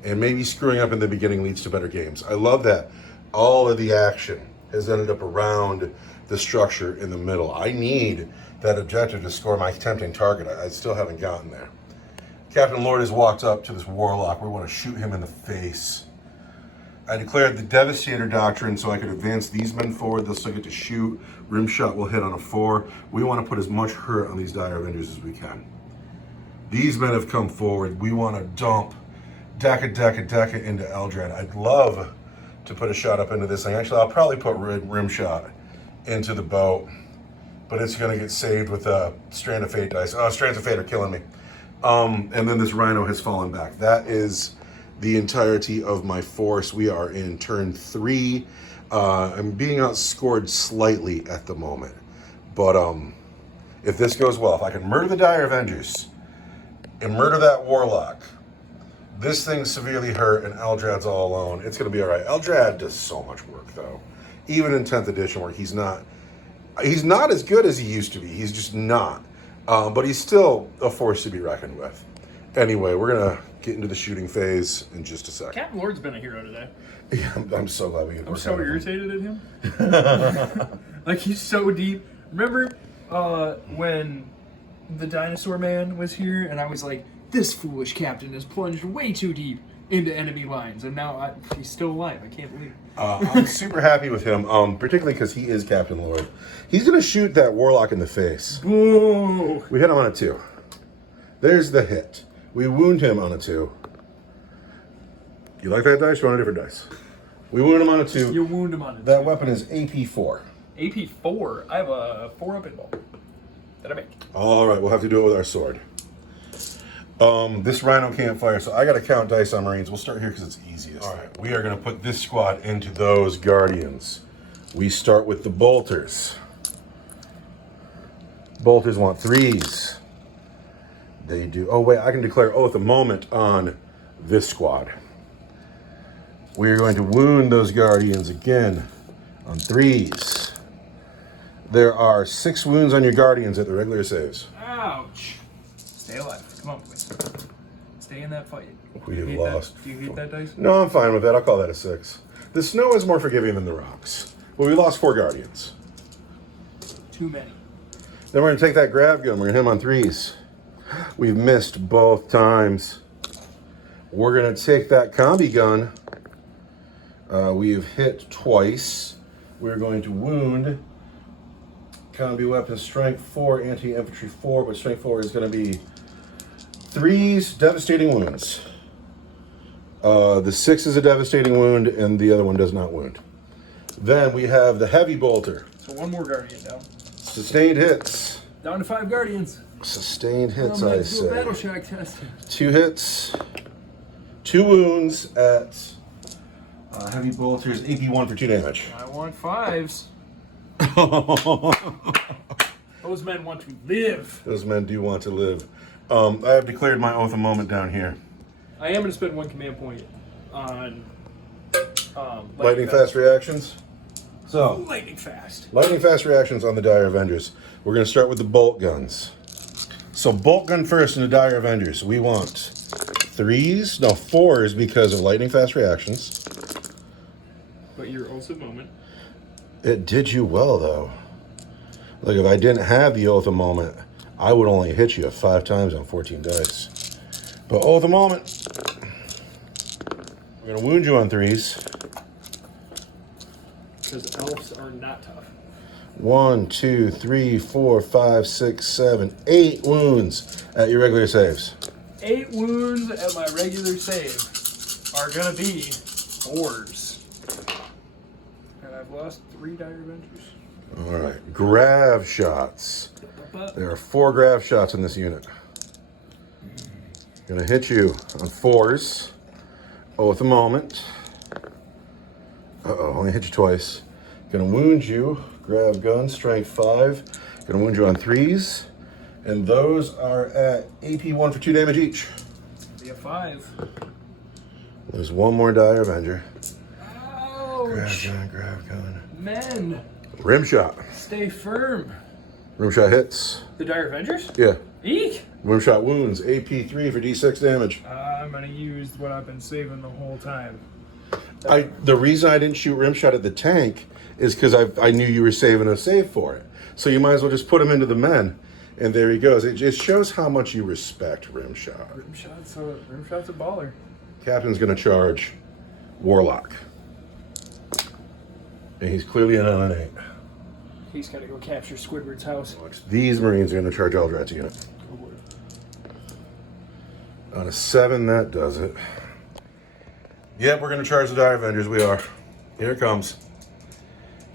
And maybe screwing up in the beginning leads to better games. I love that all of the action has ended up around the structure in the middle. I need that objective to score my tempting target. I still haven't gotten there. Captain Lord has walked up to this warlock. We want to shoot him in the face. I declared the Devastator Doctrine so I could advance these men forward. They'll still get to shoot. Rim shot will hit on a 4. We want to put as much hurt on these Dire Avengers as we can. These men have come forward. We want to dump Deca into Eldrad. I'd love to put a shot up into this thing. Actually, I'll probably put rim shot into the boat, but it's going to get saved with a Strand of Fate dice. Oh, Strands of Fate are killing me. And then this Rhino has fallen back. That is the entirety of my force. We are in turn 3. I'm being outscored slightly at the moment, but if this goes well, if I can murder the Dire Avengers and murder that Warlock, this thing's severely hurt and Eldrad's all alone, it's going to be all right. Eldrad does so much work, though. Even in 10th edition, where he's not as good as he used to be. He's just not. But he's still a force to be reckoned with. Anyway, we're going to get into the shooting phase in just a second. Captain Lord's been a hero today. Yeah, I'm so glad we get to I'm work so out of him. irritated at him. Like, he's so deep. Remember when the dinosaur man was here and I was like, this foolish captain has plunged way too deep. into enemy lines, and now he's still alive. I can't believe it. I'm super happy with him, particularly because he is Captain Lloyd. He's going to shoot that warlock in the face. Boo! We hit him on a 2. There's the hit. We wound him on a 2. You like that dice? You want a different dice? We wound him on a 2. You wound him on it. That weapon is AP 4. AP 4. I have a 4-up involved. That I make. All right, we'll have to do it with our sword. This rhino can't fire, so I got to count dice on Marines. We'll start here because it's easiest. All right, we are going to put this squad into those Guardians. We start with the Bolters. Bolters want 3s. They do. Oh, wait, I can declare oath a moment on this squad. We are going to wound those Guardians again on 3s. There are 6 wounds on your Guardians at the regular saves. Ouch. Stay alive. Come on, please. Stay in that fight. We have lost. Do you hate that dice? No, I'm fine with that. I'll call that a 6. The snow is more forgiving than the rocks. Well, we lost 4 Guardians. Too many. Then we're going to take that grab gun. We're going to hit him on 3s. We've missed both times. We're going to take that combi gun. We've hit twice. We're going to wound. Combi weapon, strength 4, anti-infantry 4, but strength 4 is going to be 3s, devastating wounds. The 6 is a devastating wound, and the other one does not wound. Then we have the heavy bolter. So 1 more Guardian down. Sustained hits. Down to 5 Guardians. Sustained hits, I'm I gonna do a say. battle shock test. 2 hits. 2 wounds at heavy bolters, AP 1 for 2 damage. I want 5s. Those men want to live. Those men do want to live. I have declared my oath a moment down here. I am going to spend 1 command point on Lightning fast reactions. So, Lightning fast. lightning fast reactions on the Dire Avengers. We're going to start with the bolt guns. So bolt gun first in the Dire Avengers. We want 3s, no 4s because of lightning fast reactions. But your oath of moment. It did you well though. Like if I didn't have the oath of moment, I would only hit you 5 times on 14 dice. But oath of moment. We're going to wound you on 3s. Because elves are not tough. 1, 2, 3, 4, 5, 6, 7, 8 wounds at your regular saves. 8 wounds at my regular save are going to be 4s. And I've lost 3 Dire Avengers. All right, grav shots. There are 4 grav shots in this unit. Gonna hit you on 4s. Oath a moment. Uh-oh, only hit you twice. Gonna wound you. Grav gun, strength 5. Gonna wound you on 3s. And those are at AP 1 for 2 damage each. Be a 5. There's 1 more Dire Avenger. Ouch. Grav gun. Men, Rim shot. stay firm. Rim shot hits. The Dire Avengers? Yeah. Eek! Rim shot wounds. AP 3 for D6 damage. I'm going to use what I've been saving the whole time. The reason I didn't shoot rim shot at the tank is because I knew you were saving a save for it. So you might as well just put him into the men. And there he goes. It just shows how much you respect rim shot. Rim shot's a baller. Captain's going to charge Warlock. And he's clearly an 8. He's got to go capture Squidward's house. These Marines are going to charge Eldrat's unit. On a 7, that does it. Yep, we're going to charge the Dire Avengers. We are. Here it comes.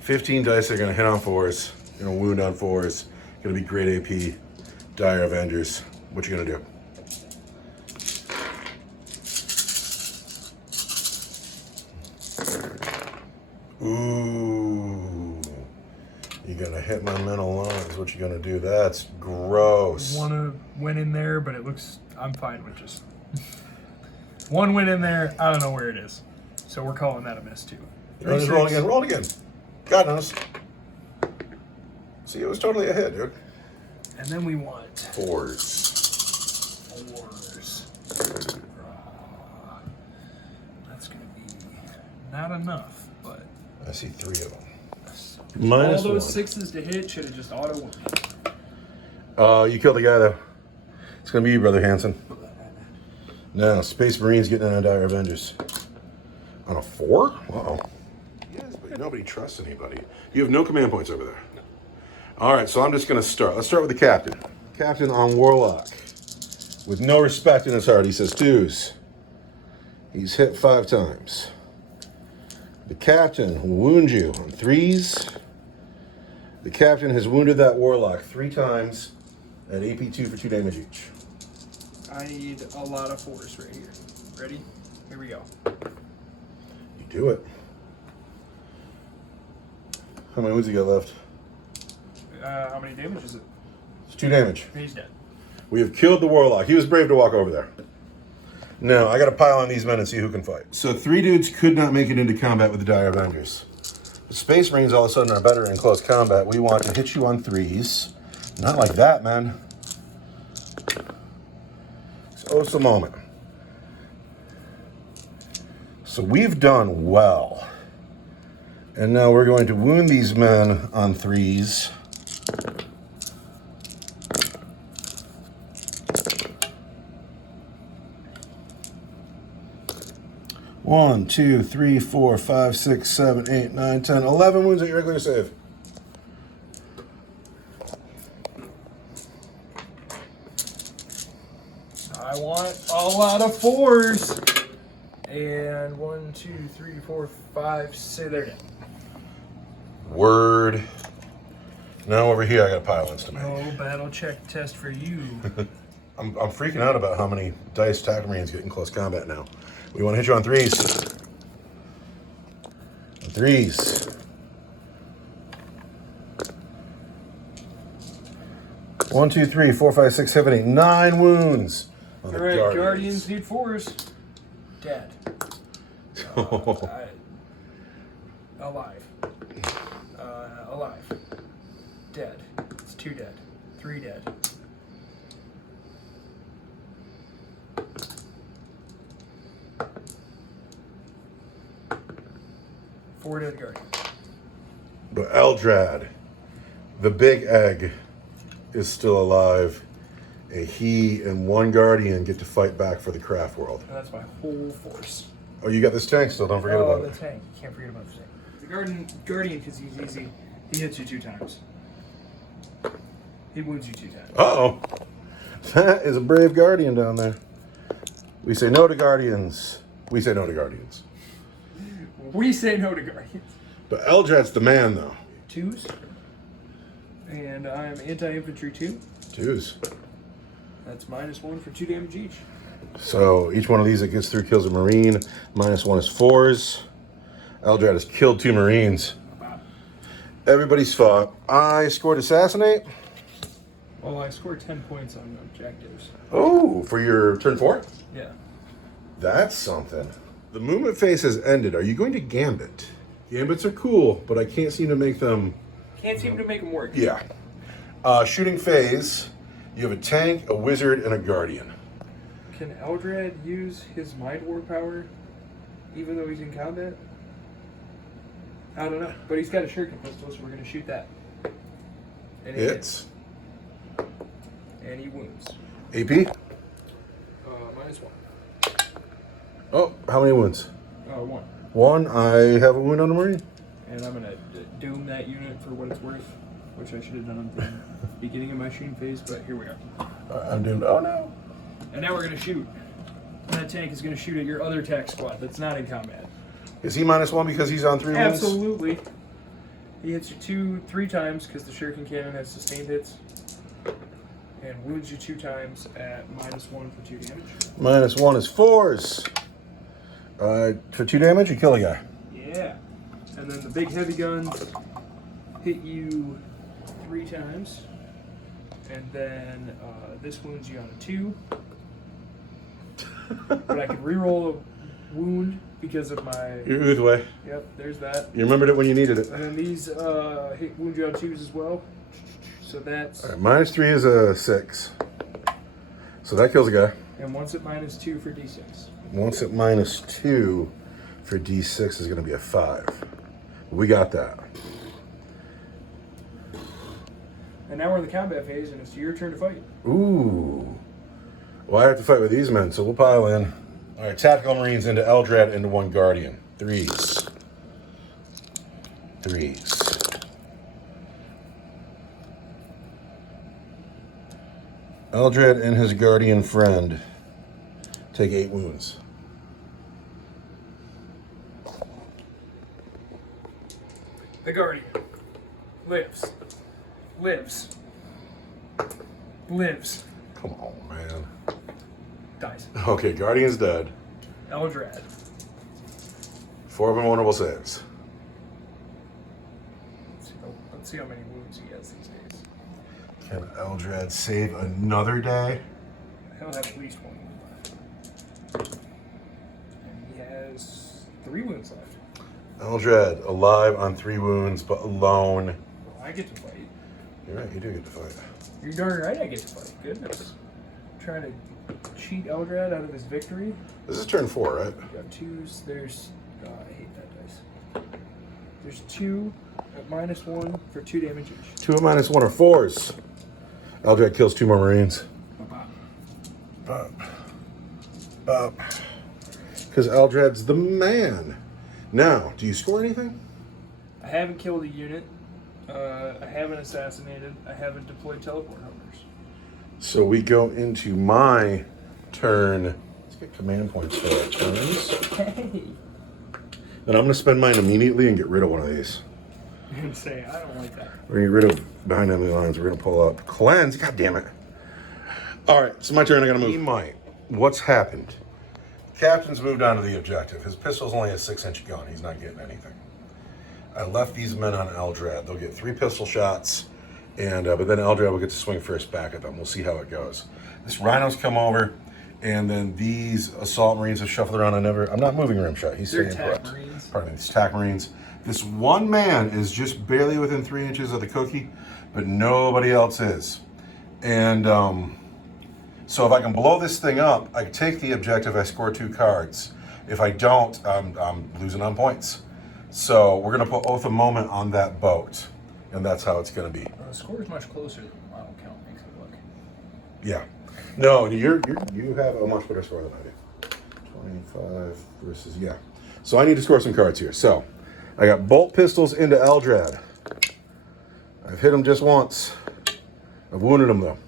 15 dice are going to hit on 4s. Going to wound on 4s. Going to be great AP. Dire Avengers. What you going to do? Ooh. You're going to hit my mental lines. What you going to do? That's gross. Want to win in there, but it looks... I'm fine with just... 1 win in there. I don't know where it is. So we're calling that a miss, too. Just roll again. Roll again. God knows. See, it was totally a hit, dude. And then we want... 4s. 4s. That's going to be not enough, but... I see 3 of them. All those 1. 6s to hit should have just auto-won. You killed the guy, though. It's going to be you, Brother Hanson. Now, Space Marines getting on Dire Avengers. On a 4? Uh-oh. Yes, but nobody trusts anybody. You have no command points over there. No. All right, so I'm just going to start. Let's start with the captain. Captain on Warlock. With no respect in his heart, he says 2s. He's hit 5 times. The captain will wound you on 3s. The captain has wounded that Warlock 3 times at AP 2 for 2 damage each. I need a lot of 4s right here. Ready? Here we go. You do it. How many wounds you got left? How many damage is it? It's 2 damage. He's dead. We have killed the Warlock. He was brave to walk over there. Now, I got to pile on these men and see who can fight. So 3 dudes could not make it into combat with the Dire Avengers. The Space Marines all of a sudden are better in close combat. We want to hit you on 3s. Not like that, man. It's a moment. So we've done well. And now we're going to wound these men on 3s. One, 2, 3, 4, 5, 6, 7, 8, 9, 10, 11 wounds at your regular save. I want a lot of 4s. And 1, 2, 3, 4, 5, 6. They're dead. Word. Now over here, I got pylons to make. No battle check test for you. I'm freaking out about how many dice Tactical Marines get in close combat now. We want to hit you on 3s. On 3s. 1, 2, 3, 4, 5, 6, 7, 8, 9 wounds. All right, Guardians need 4s. Dead. Alive. Alive. Dead. It's 2 dead. 3 dead. 4 dead Guardians. But Eldrad, the big egg, is still alive. And he and 1 Guardian get to fight back for the Craftworld. And that's my whole force. Oh, you got this tank still. Don't forget about the it. tank. You can't forget about the tank. The Guardian, because he's easy, he hits you 2 times. He wounds you 2 times. Uh-oh. That is a brave Guardian down there. We say no to Guardians. We say no to Guardians. We say no to Guardians. But Eldrad's the man, though. 2s. And I'm anti-infantry 2. 2s. That's -1 for 2 damage each. So each one of these that gets through kills a Marine. -1 is 4s. Eldrad has killed 2 Marines. Everybody's fought. I scored Assassinate. Well, I scored 10 points on objectives. Oh, for your turn 4? Yeah. That's something. The movement phase has ended. Are you going to Gambit? Gambits are cool, but I can't seem to make them... Can't seem to make them work. Yeah. Shooting phase, you have a tank, a wizard, and a guardian. Can Eldrad use his Mind War power even though he's in combat? I don't know. But he's got a shuriken pistol, so we're going to shoot that. And he hits. And he wounds. AP? -1. Oh, how many wounds? 1. 1. I have a wound on a Marine. And I'm going to doom that unit for what it's worth, which I should have done at the beginning of my shooting phase, but here we are. I'm doomed. Oh, no. And now we're going to shoot. And that tank is going to shoot at your other attack squad that's not in combat. Is he -1 because he's on 3 wounds? Absolutely. He hits you 3 times because the shuriken cannon has sustained hits. And wounds you 2 times at -1 for 2 damage. -1 is 4s. For 2 damage, you kill a guy. Yeah. And then the big heavy guns hit you 3 times. And then this wounds you on a 2. But I can reroll a wound because of my... You're Ulthwe. Yep, there's that. You remembered it when you needed it. And then these wound you on 2s as well. So that's... All right, -3 is a 6. So that kills a guy. And once at -2 for d6. Once at -2 for d6 is going to be a 5. We got that. And now we're in the combat phase, and it's your turn to fight. Ooh. Well, I have to fight with these men, so we'll pile in. All right, Tactical Marines into Eldrad into 1 Guardian. Threes. Eldrad and his Guardian friend take 8 wounds. The Guardian lives. Come on, man. Dies. Okay, Guardian's dead. Eldrad. 4 of them vulnerable saves. Let's see how many wounds he has these days. Can Eldrad save another day? He'll have at least 1 wound left. And he has 3 wounds left. Eldrad, alive on 3 wounds, but alone. Well, I get to fight. You're right, you do get to fight. You're darn right I get to fight. Goodness. I'm trying to cheat Eldrad out of his victory. This is turn 4, right? Got 2s. There's... Oh, I hate that dice. There's 2 at -1 for 2 damage each. 2 at -1 are 4s. Eldrad kills 2 more Marines. Bop. Up. Because Eldrad's the man. Now, do you score anything? I haven't killed a unit. I haven't assassinated. I haven't deployed teleport hovers. So we go into my turn. Let's get command points for our turns. Hey! Then I'm going to spend mine immediately and get rid of one of these. You're going to say, I don't like that. We're going to get rid of behind enemy lines. We're going to pull up. Cleanse. God damn it. All right, it's my turn. I got to move. He might. What's happened? Captain's moved on to the objective. His pistol's only a 6-inch gun. He's not getting anything. I left these men on Eldrad. They'll get 3 pistol shots, and but then Eldrad will get to swing first back at them. We'll see how it goes. This Rhino's come over, and then these Assault Marines have shuffled around. I'm not moving Rimshot. He's They're staying TAC put. Marines. Pardon me, these TAC Marines. This one man is just barely within 3 inches of the cookie, but nobody else is. And so if I can blow this thing up, I take the objective, I score 2 cards. If I don't, I'm losing on points. So we're gonna put Oath of Moment on that boat, and that's how it's gonna be. The score is much closer than the model count makes it look. Yeah. No, you have a much better score than I do. 25 versus, yeah. So I need to score some cards here. So I got bolt pistols into Eldrad. I've hit him just once. I've wounded him though.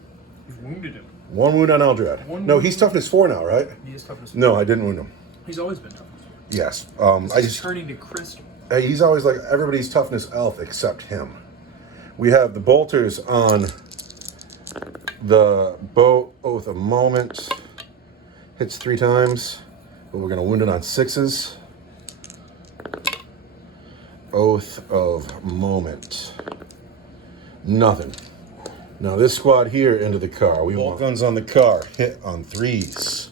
You've wounded him. 1 wound on Eldrad. No, he's toughness 4 now, right? He is toughness. No, I didn't wound him. He's always been toughness. Yes. He's turning to crystal. He's always like everybody's toughness elf except him. We have the bolters on the boat. Oath of Moment. Hits 3 times, but we're going to wound it on 6s. Oath of Moment. Nothing. Now this squad here into the car. We want guns on the car. Hit on 3s.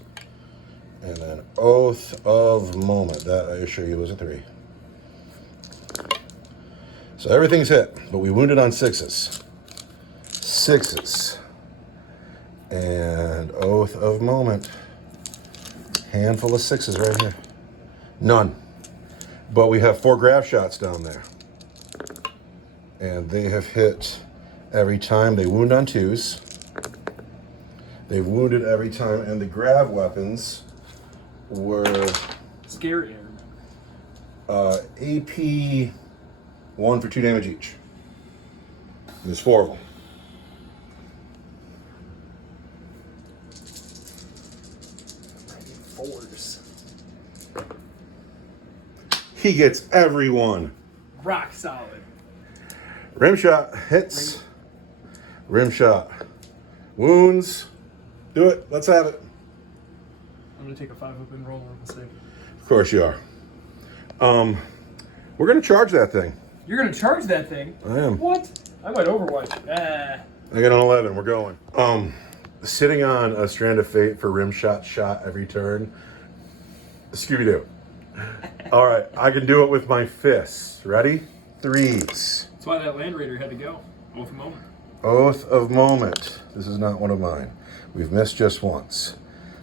And then Oath of Moment. That I assure you was a 3. So everything's hit, but we wounded on 6s. 6s. And Oath of Moment. Handful of 6s right here. None. But we have 4 grav shots down there. And they have hit every time. They wound on 2s. They've wounded every time, and the grav weapons were Scary. AP 1 for 2 damage each. There's 4 of them. Fours. He gets everyone. Rock solid. Rim shot hits. Rim shot wounds. Do it. Let's have it. I'm gonna take a 5 up and roll on the save. Of course you are. We're gonna charge that thing. You're gonna charge that thing? I am. What? I might Overwatch. I got an 11. We're going. Sitting on a Strand of Fate for rim shot every turn. Scooby-Doo. All right, I can do it with my fists. Ready? 3s. That's why that Land Raider had to go. Oath of Moment. Oath of Moment. This is not one of mine. We've missed just once.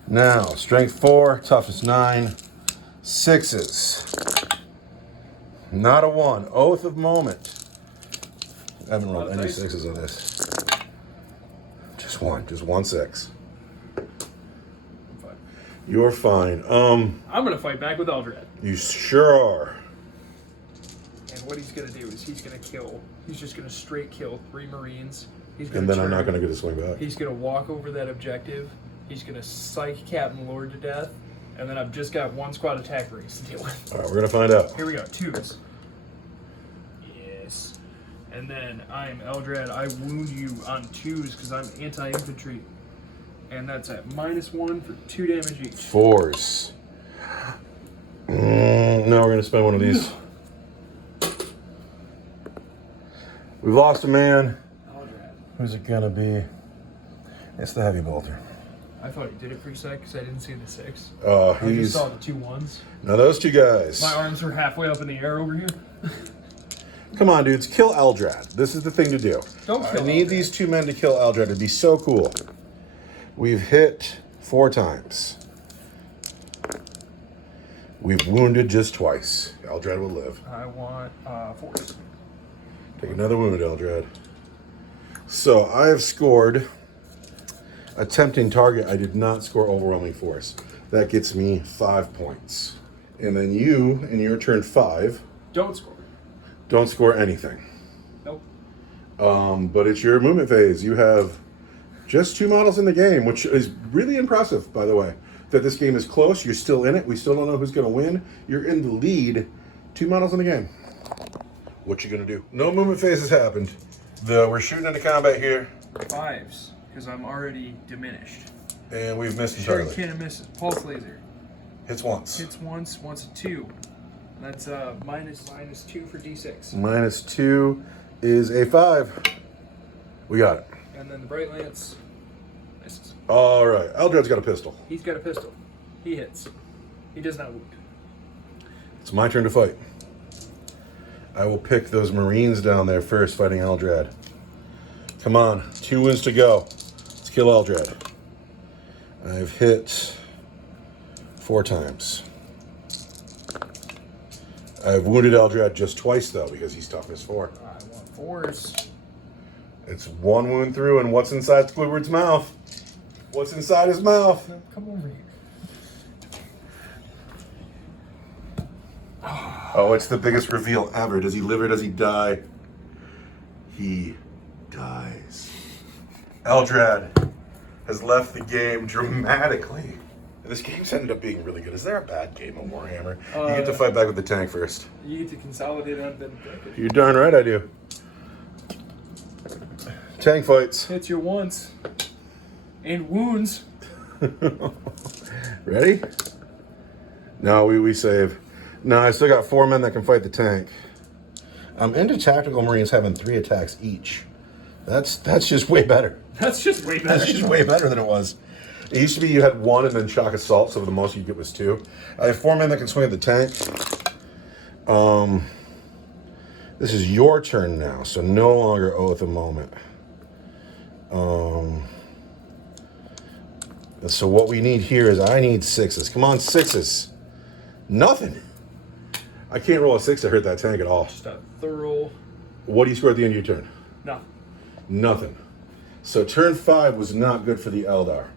Now, strength 4, toughness 9, 6s. Not a 1. Oath of Moment. I haven't rolled any 6s on this. Just one 6. You're fine. I'm gonna fight back with Eldrad. You sure are. And what he's gonna do is he's gonna kill. He's just gonna straight kill 3 Marines. He's gonna And then I'm turn. not going to get to swing back. He's gonna walk over that objective. He's gonna psych Captain Lord to death. And then I've just got 1 squad attack Marines to deal with. All right, we're going to find out. Here we go, 2s. Yes. And then I'm Eldrad. I wound you on 2s because I'm anti-infantry. And that's at -1 for 2 damage each. Force. No, we're going to spend one of these. We've lost a man. Eldrad. Who's it going to be? It's the heavy bolter. I thought he did it for a sec because I didn't see the 6. Oh, I just he's... saw the 2 1s. Now those two guys. My arms were halfway up in the air over here. Come on, dudes. Kill Eldrad. This is the thing to do. Don't kill I need Eldrad. these 2 men to kill Eldrad. It'd be so cool. We've hit 4 times. We've wounded just twice. Eldrad will live. I want force. Take another wound, Eldrad. So I have scored attempting target. I did not score overwhelming force. That gets me 5 points. And then you, in your turn 5, Don't score. don't score anything. Nope. But it's your movement phase. You have just 2 models in the game, which is really impressive, by the way. That this game is close. You're still in it. We still don't know who's going to win. You're in the lead. 2 models in the game. What you going to do? No movement phase has happened. We're shooting into combat here. 5s, because I'm already diminished. And we've missed Sure, entirely. can't miss it. Pulse laser. Hits once. Hits once a 2. That's minus 2 for d6. -2 is a 5. We got it. And then the Bright Lance misses. All right. Eldred's got a pistol. He's got a pistol. He hits. He does not wound. It's my turn to fight. I will pick those Marines down there first fighting Eldrad. Come on. 2 wins to go. Let's kill Eldrad. I've hit 4 times. I've wounded Eldrad just twice, though, because he's toughness 4. I want force. It's 1 wound through, and what's inside Squidward's mouth? What's inside his mouth? Come over here. Oh, it's the biggest reveal ever. Does he live or does he die? He dies. Eldrad has left the game dramatically. This game's ended up being really good. Is there a bad game of Warhammer? You get to fight back with the tank first. You get to consolidate on the objective. You're darn right I do. Tank fights. Hits you once. And wounds. Ready? No, we save. No, I still got 4 men that can fight the tank. I'm into tactical Marines having 3 attacks each. That's just way better. That's just way better. That's just way better than it was. It used to be you had 1 and then shock assault, so the most you get was 2. I have 4 men that can swing at the tank. This is your turn now, so no longer Oath of Moment. So what we need here is I need 6s. Come on, 6s. Nothing. I can't roll a 6 to hurt that tank at all. Just a thorough. What do you score at the end of your turn? No. Nothing. So turn 5 was not good for the Eldar.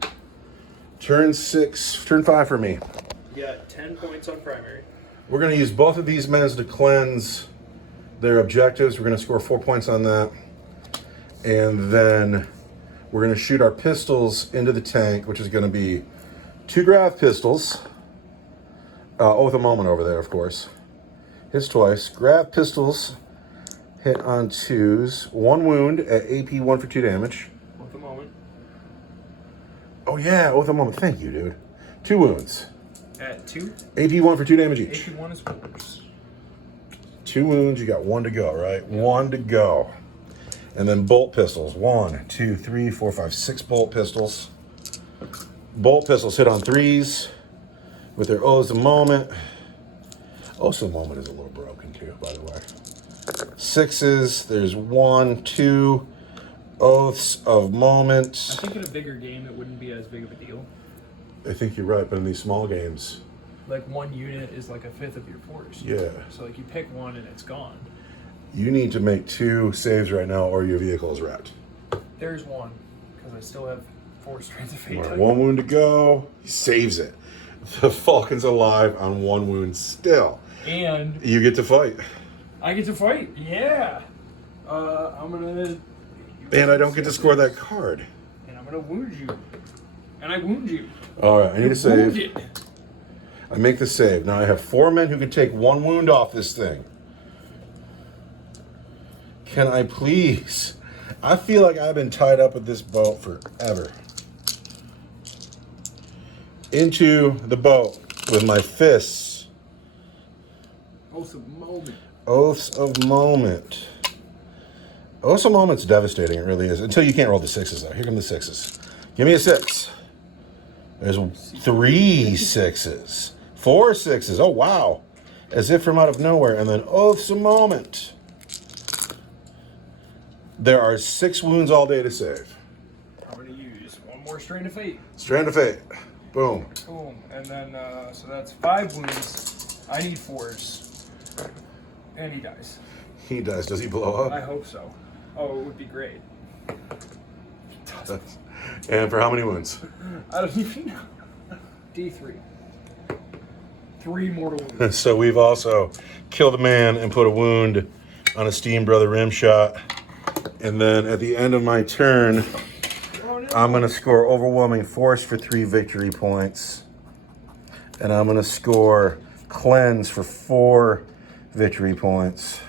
Turn 5 for me. You got 10 points on primary. We're going to use both of these men to cleanse their objectives. We're going to score 4 points on that. And then we're going to shoot our pistols into the tank, which is going to be 2 grav pistols. Oath of Moment over there, of course. Hits twice. Grav pistols hit on 2s. 1 wound at AP 1 for 2 damage. Oath of Moment. Oh yeah, Oath of Moment. Thank you, dude. 2 wounds. At 2. AP 1 for 2 damage each. AP 1 is force. 2 wounds, you got 1 to go, right? 1 to go. And then bolt pistols. 1, 2, 3, 4, 5, 6 bolt pistols. Bolt pistols hit on 3s with their Oaths of Moment. Oaths of Moment is a little broken too, by the way. 6s, there's 1, 2 Oaths of Moment. I think in a bigger game it wouldn't be as big of a deal. I think you're right, but in these small games, Like 1 unit is like a 5th of your force. yeah. So like you pick 1 and it's gone. You need to make 2 saves right now or your vehicle is wrecked. There's 1, because I still have 4 strands of fate. All right, 1 wound to go. He saves it. The Falcon's alive on 1 wound still. And You get to fight. I get to fight. Yeah. I'm gonna. And I don't get to score that card. And I'm gonna wound you. And I wound you. All right, I need to save. Wounded. I make the save. Now I have 4 men who can take 1 wound off this thing. Can I please? I feel like I've been tied up with this boat forever. Into the boat with my fists. Oath of moment. Oaths of Moment. Oaths of Moment's devastating, it really is. Until you can't roll the 6s, though. Here come the 6s. Give me a 6. There's 3 6s. 4 6s. Oh, wow. As if from out of nowhere. And then Oaths of Moment. There are 6 wounds all day to save. I'm gonna use 1 more Strand of Fate. Strand of Fate. Boom. Boom. And then, so that's 5 wounds. I need 4s. And he dies. He dies. Does he blow I up? hope so. Oh, it would be great. And for how many wounds? I don't even know. D3. 3 mortal wounds. So we've also killed a man and put a wound on a Steam Brother rim shot. And then at the end of my turn, Oh, no. I'm going to score Overwhelming Force for 3 victory points. And I'm going to score Cleanse for 4 victory points.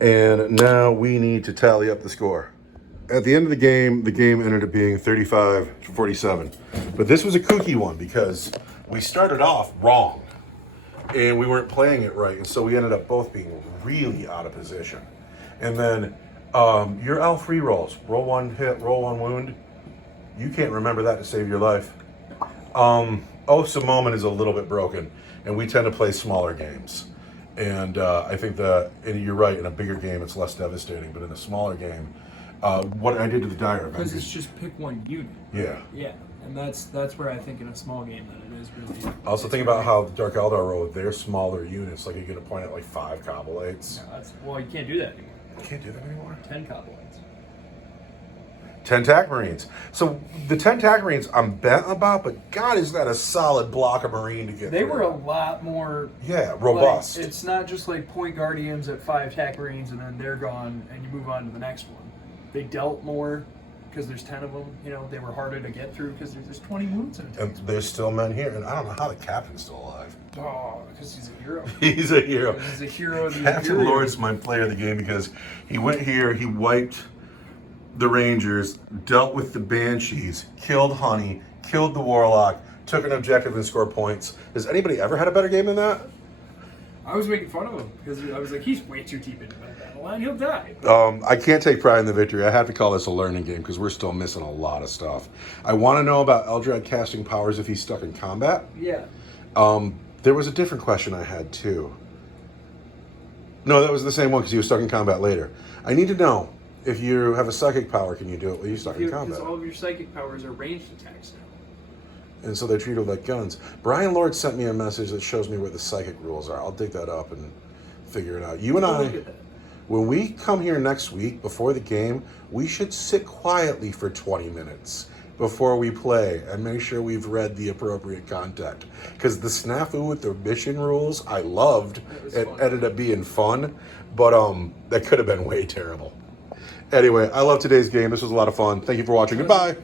And now we need to tally up the score. At the end of the game ended up being 35-47. But this was a kooky one because we started off wrong. And we weren't playing it right. And so we ended up both being really out of position. And then your elf rerolls. Roll 1 hit, roll 1 wound. You can't remember that to save your life. Oaths of Moment is a little bit broken. And we tend to play smaller games. And I think and you're right, in a bigger game it's less devastating. But in a smaller game, what I did to the diary. Because it's just pick 1 unit. Yeah. Yeah. And that's where I think in a small game that it is really. Also think about how the Dark Eldar rolled their smaller units. Like you're going to point at like 5 Cobbleites. No, well, you can't do that anymore. You can't do that anymore. 10 Cobbleites. 10 TAC Marines. So the 10 TAC Marines I'm bent about, but God, is that a solid block of Marine to get They through. were a lot more. Yeah, robust. Like, it's not just like point Guardians at 5 TAC Marines and then they're gone and you move on to the next one. They dealt more because there's 10 of them. You know, they were harder to get through because there's 20 wounds in it. And there's still men here, and I don't know how the captain's still alive. Oh, because he's a hero. He's a hero. He's a hero of the Captain Imperium. Lord's my player of the game because he went here, he wiped the Rangers, dealt with the Banshees, killed Honey, killed the Warlock, took an objective and scored points. Has anybody ever had a better game than that? I was making fun of him because I was like, he's way too deep into that battle line. He'll die. I can't take pride in the victory. I have to call this a learning game because we're still missing a lot of stuff. I want to know about Eldrad casting powers if he's stuck in combat. Yeah. There was a different question I had too. No, that was the same one because he was stuck in combat later. I need to know, if you have a psychic power, can you do it while you're stuck in combat? Because all of your psychic powers are ranged attacks now. And so they're treated like guns. Brian Lord sent me a message that shows me where the psychic rules are. I'll dig that up and figure it out. You and I, Look at that. when we come here next week before the game, we should sit quietly for 20 minutes before we play and make sure we've read the appropriate content. Because the snafu with the mission rules, I loved. It ended up being fun, but that could have been way terrible. Anyway, I love today's game. This was a lot of fun. Thank you for watching. Goodbye.